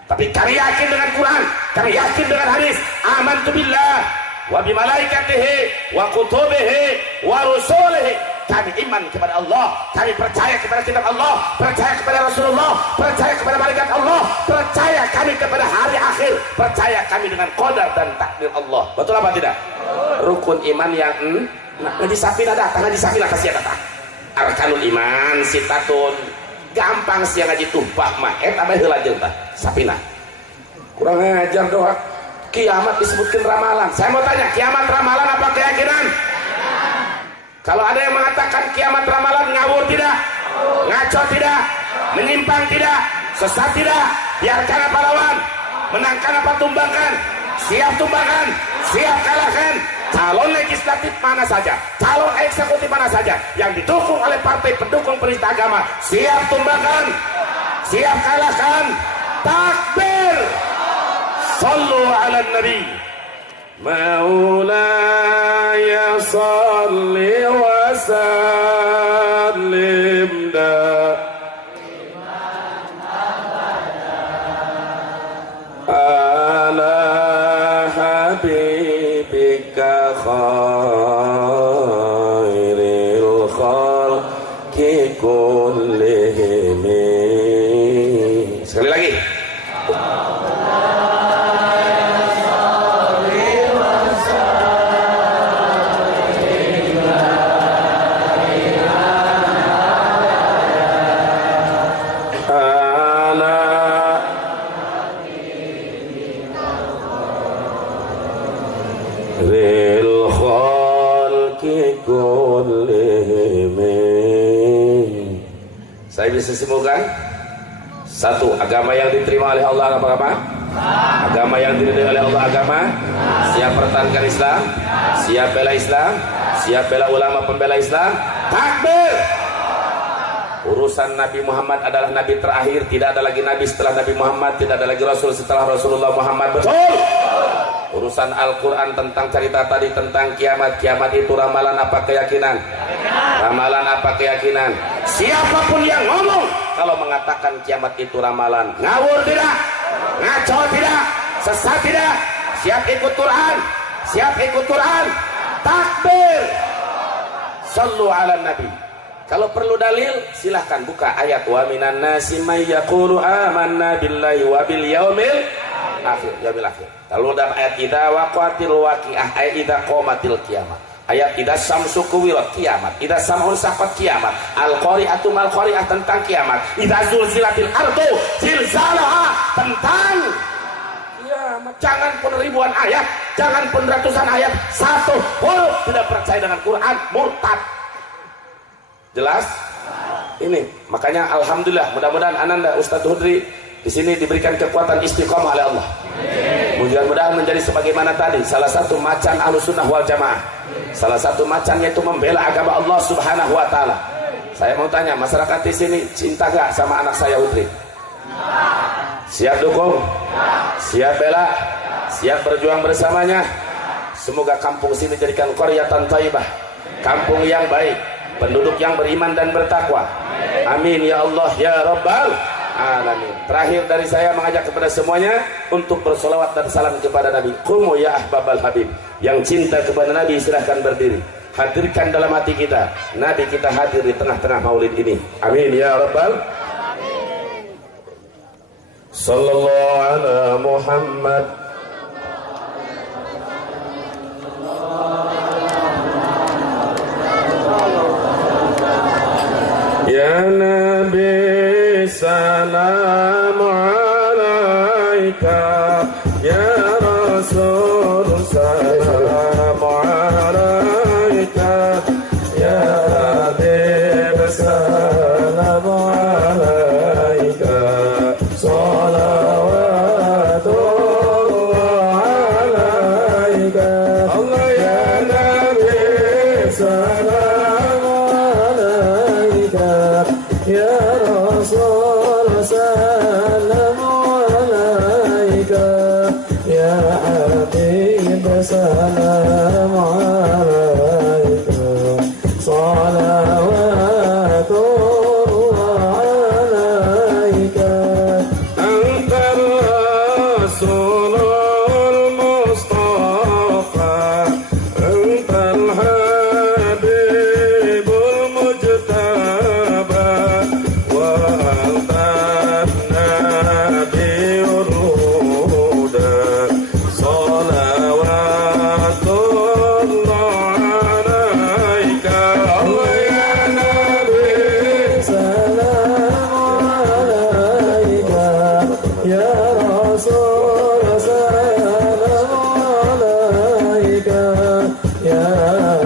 Tapi kami yakin dengan Quran, kami yakin dengan hadis. Amantu billah wa bimalaikatihi wa kutubihi wa rusulihi. Kami iman kepada Allah, kami percaya kepada kitab Allah, percaya kepada Rasulullah, percaya kepada malaikat Allah, percaya kami kepada hari akhir, percaya kami dengan qadar dan takdir Allah. Betul apa tidak? Rukun iman yang ngaji sapina datang, ngaji sapina kasih datang. Arkanul iman sitatun gampang sih ngaji tumpah mah eta bae heula jeung tah sapina. Kurang ajar doa. Kiamat disebutkan ramalan. Saya mau tanya, kiamat ramalan apa keyakinan? Kalau ada yang mengatakan kiamat ramalan, ngawur tidak? Ngaco tidak? Menyimpang tidak? Sesat tidak? Biarkan apa lawan? Menangkan apa tumbangkan? Siap tumbangkan? Siap kalahkan? Calon legislatif mana saja, calon eksekutif mana saja yang didukung oleh partai pendukung penista agama, siap tumbangkan? Siap kalahkan? Takbir! Sallu ala nabi. Maulaya salli wa sallim ala habibika khairil khalqi kullihim. Sekali lagi. Saya bisa simpulkan, satu, agama yang diterima oleh Allah apa? Agama yang diridhai oleh Allah agama. Siap pertahankan Islam, siap bela Islam, siap bela ulama pembela Islam. Takbir! Urusan Nabi Muhammad adalah Nabi terakhir. Tidak ada lagi Nabi setelah Nabi Muhammad. Tidak ada lagi Rasul setelah Rasulullah Muhammad. Betul! Urusan Al-Quran tentang cerita tadi tentang kiamat. Kiamat itu ramalan apa keyakinan? Ramalan apa keyakinan? Siapapun yang ngomong kalau mengatakan kiamat itu ramalan, ngawur tidak? Ngaco tidak? Sesat tidak? Siap ikut Quran? Siap ikut Quran? Takbir! Sallu ala nabi. Kalau perlu dalil silahkan buka ayat wa minan nasi may yaqulu amanna billahi wa bil yaumil akhir. Yaumil akhir. Lalu dalam ayat idza waqatil waqi'ah, ayat idza qamatil qiyamah, ayat idza syamsu kuwirat kiamat, idza sam'un saqat kiamat, al-qari'atu mal qari'ah tentang kiamat, idza zulzilatil ardu zilzalaha tentang kiamat. Jangan pun ribuan ayat, jangan pun ratusan ayat, satu huruf tidak percaya dengan Quran, murtad. Jelas? Ini makanya alhamdulillah, mudah-mudahan Ananda Ustadz Hudri di sini diberikan kekuatan istiqomah oleh Allah. Mudah-mudahan menjadi sebagaimana tadi, salah satu macan Ahlussunnah wal Jamaah. Salah satu macannya itu membela agama Allah Subhanahu wa taala. Saya mau tanya, masyarakat di sini cinta gak sama anak saya Hudri? Siap dukung? Siap bela? Siap berjuang bersamanya? Semoga kampung sini jadikan qaryatan thayyibah, kampung yang baik, penduduk yang beriman dan bertakwa. Amin ya Allah ya Rabbal alamin. Terakhir dari saya mengajak kepada semuanya untuk bersolawat dan salam kepada Nabi. Qumu ya ahbabal habib. Yang cinta kepada Nabi silahkan berdiri. Hadirkan dalam hati kita Nabi kita hadir di tengah-tengah maulid ini. Amin ya Rabbal alamin. Sallallahu ala Muhammad. Ya Nabi salam alaika, ya Rasul salam alaika, ya Habib salam alaika, salawatullah alaika. Allah ya Nabi salam alaika, ya Rasul salam alaika, ya Habib salam alaika, salawatullah alaika. Antal Rasulul Mustafa, antal Habibul Mujtaba, wa antan Nabiul Huda, salawatullah alaika. Allah ya Nabi salam alaika, ya Rasul salam alaika, ya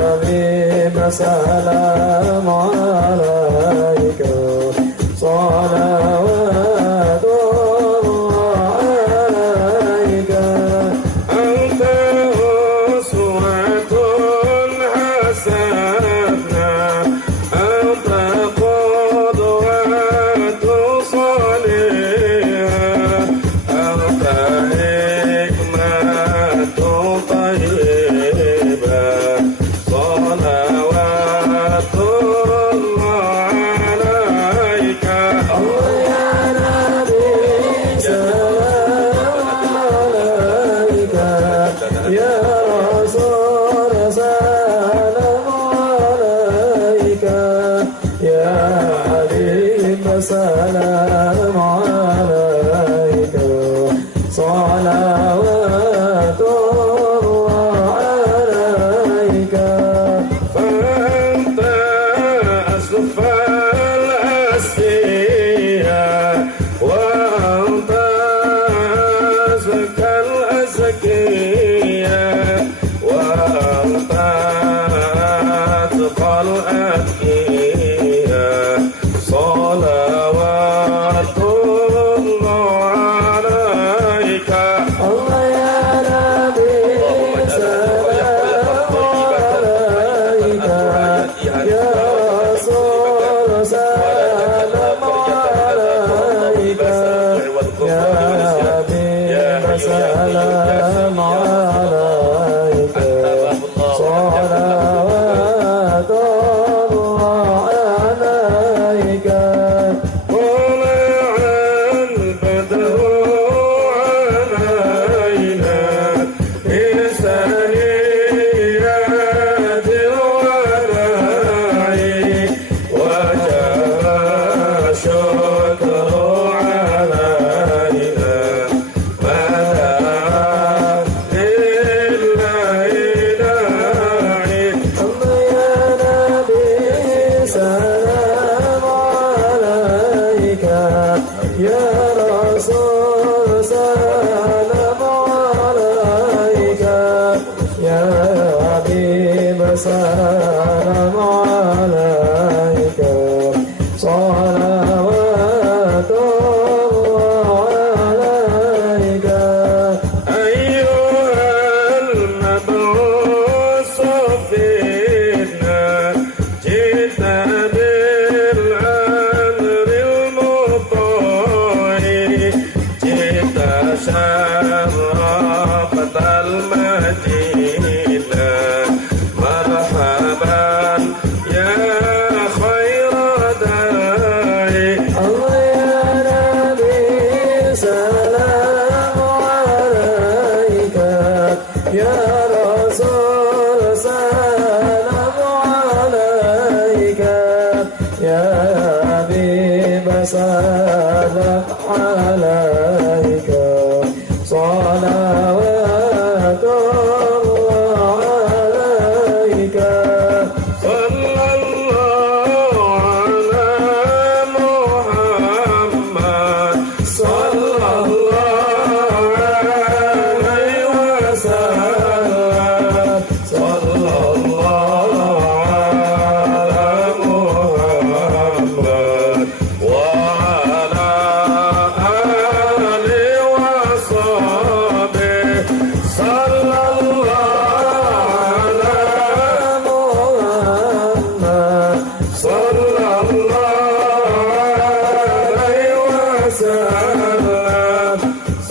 Habib salam alaika, salawatullah alaika. Anta uswatun hasanah, anta qudwatu salihah, anta hikmatu tayyibah, salawatullah alaika. Allah ya Nabi salam alaika, ya Rasul salam alaika, ya Habib salam alaika, salawatullah alaika. Fanta asfal asfiya, wa anta azkal azkiya, wa anta atqal atqiya, salawatullah alaika. Allah ya Nabi salam alaika, ya Rasul salam alaika, ya Habib salam alaika, salawatullah alaika. طلع البدر علينا في سنيات الوداع، وجاء الشكر علينا، فدعا لله داعي. الله يا نبي سلام عليك، يا رسول سلام عليك، يا حبيب سلام عليك، صلوات الله عليك. أيها المبعوث فينا، جئت بالأمر المطاع، جئت شرفت المدينة، مرحبا يا وسلم عليك صلوات الله عليك صلى الله على محمد صلى الله عليه وسلم صلى الله على محمد وعلى آله وصحبه صلى الله على محمد صلى الله عليه وسلم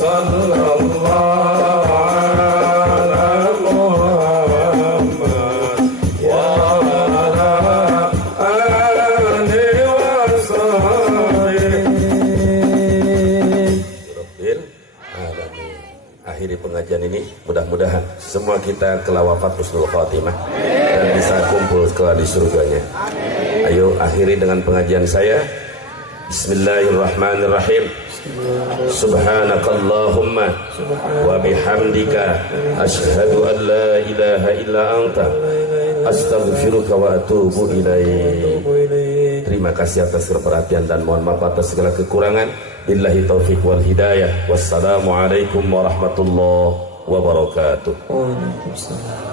صلى الله على محمد وعلى آله وصحبه. Rabbil alamin. Akhiri pengajian ini, mudah-mudahan semua kita kelawafat husnul khotimah dan bisa kumpul kelak di surganya. Ayo akhiri dengan pengajian saya. Bismillahirrahmanirrahim. Subhanakallahumma wa bihamdika asyhadu an la ilaha illa anta astaghfiruka wa atubu ilaik. Terima kasih atas perhatian dan mohon maaf atas segala kekurangan. Billahi taufiq wal hidayah. Wassalamualaikum warahmatullahi wabarakatuh. Waalaikumsalam.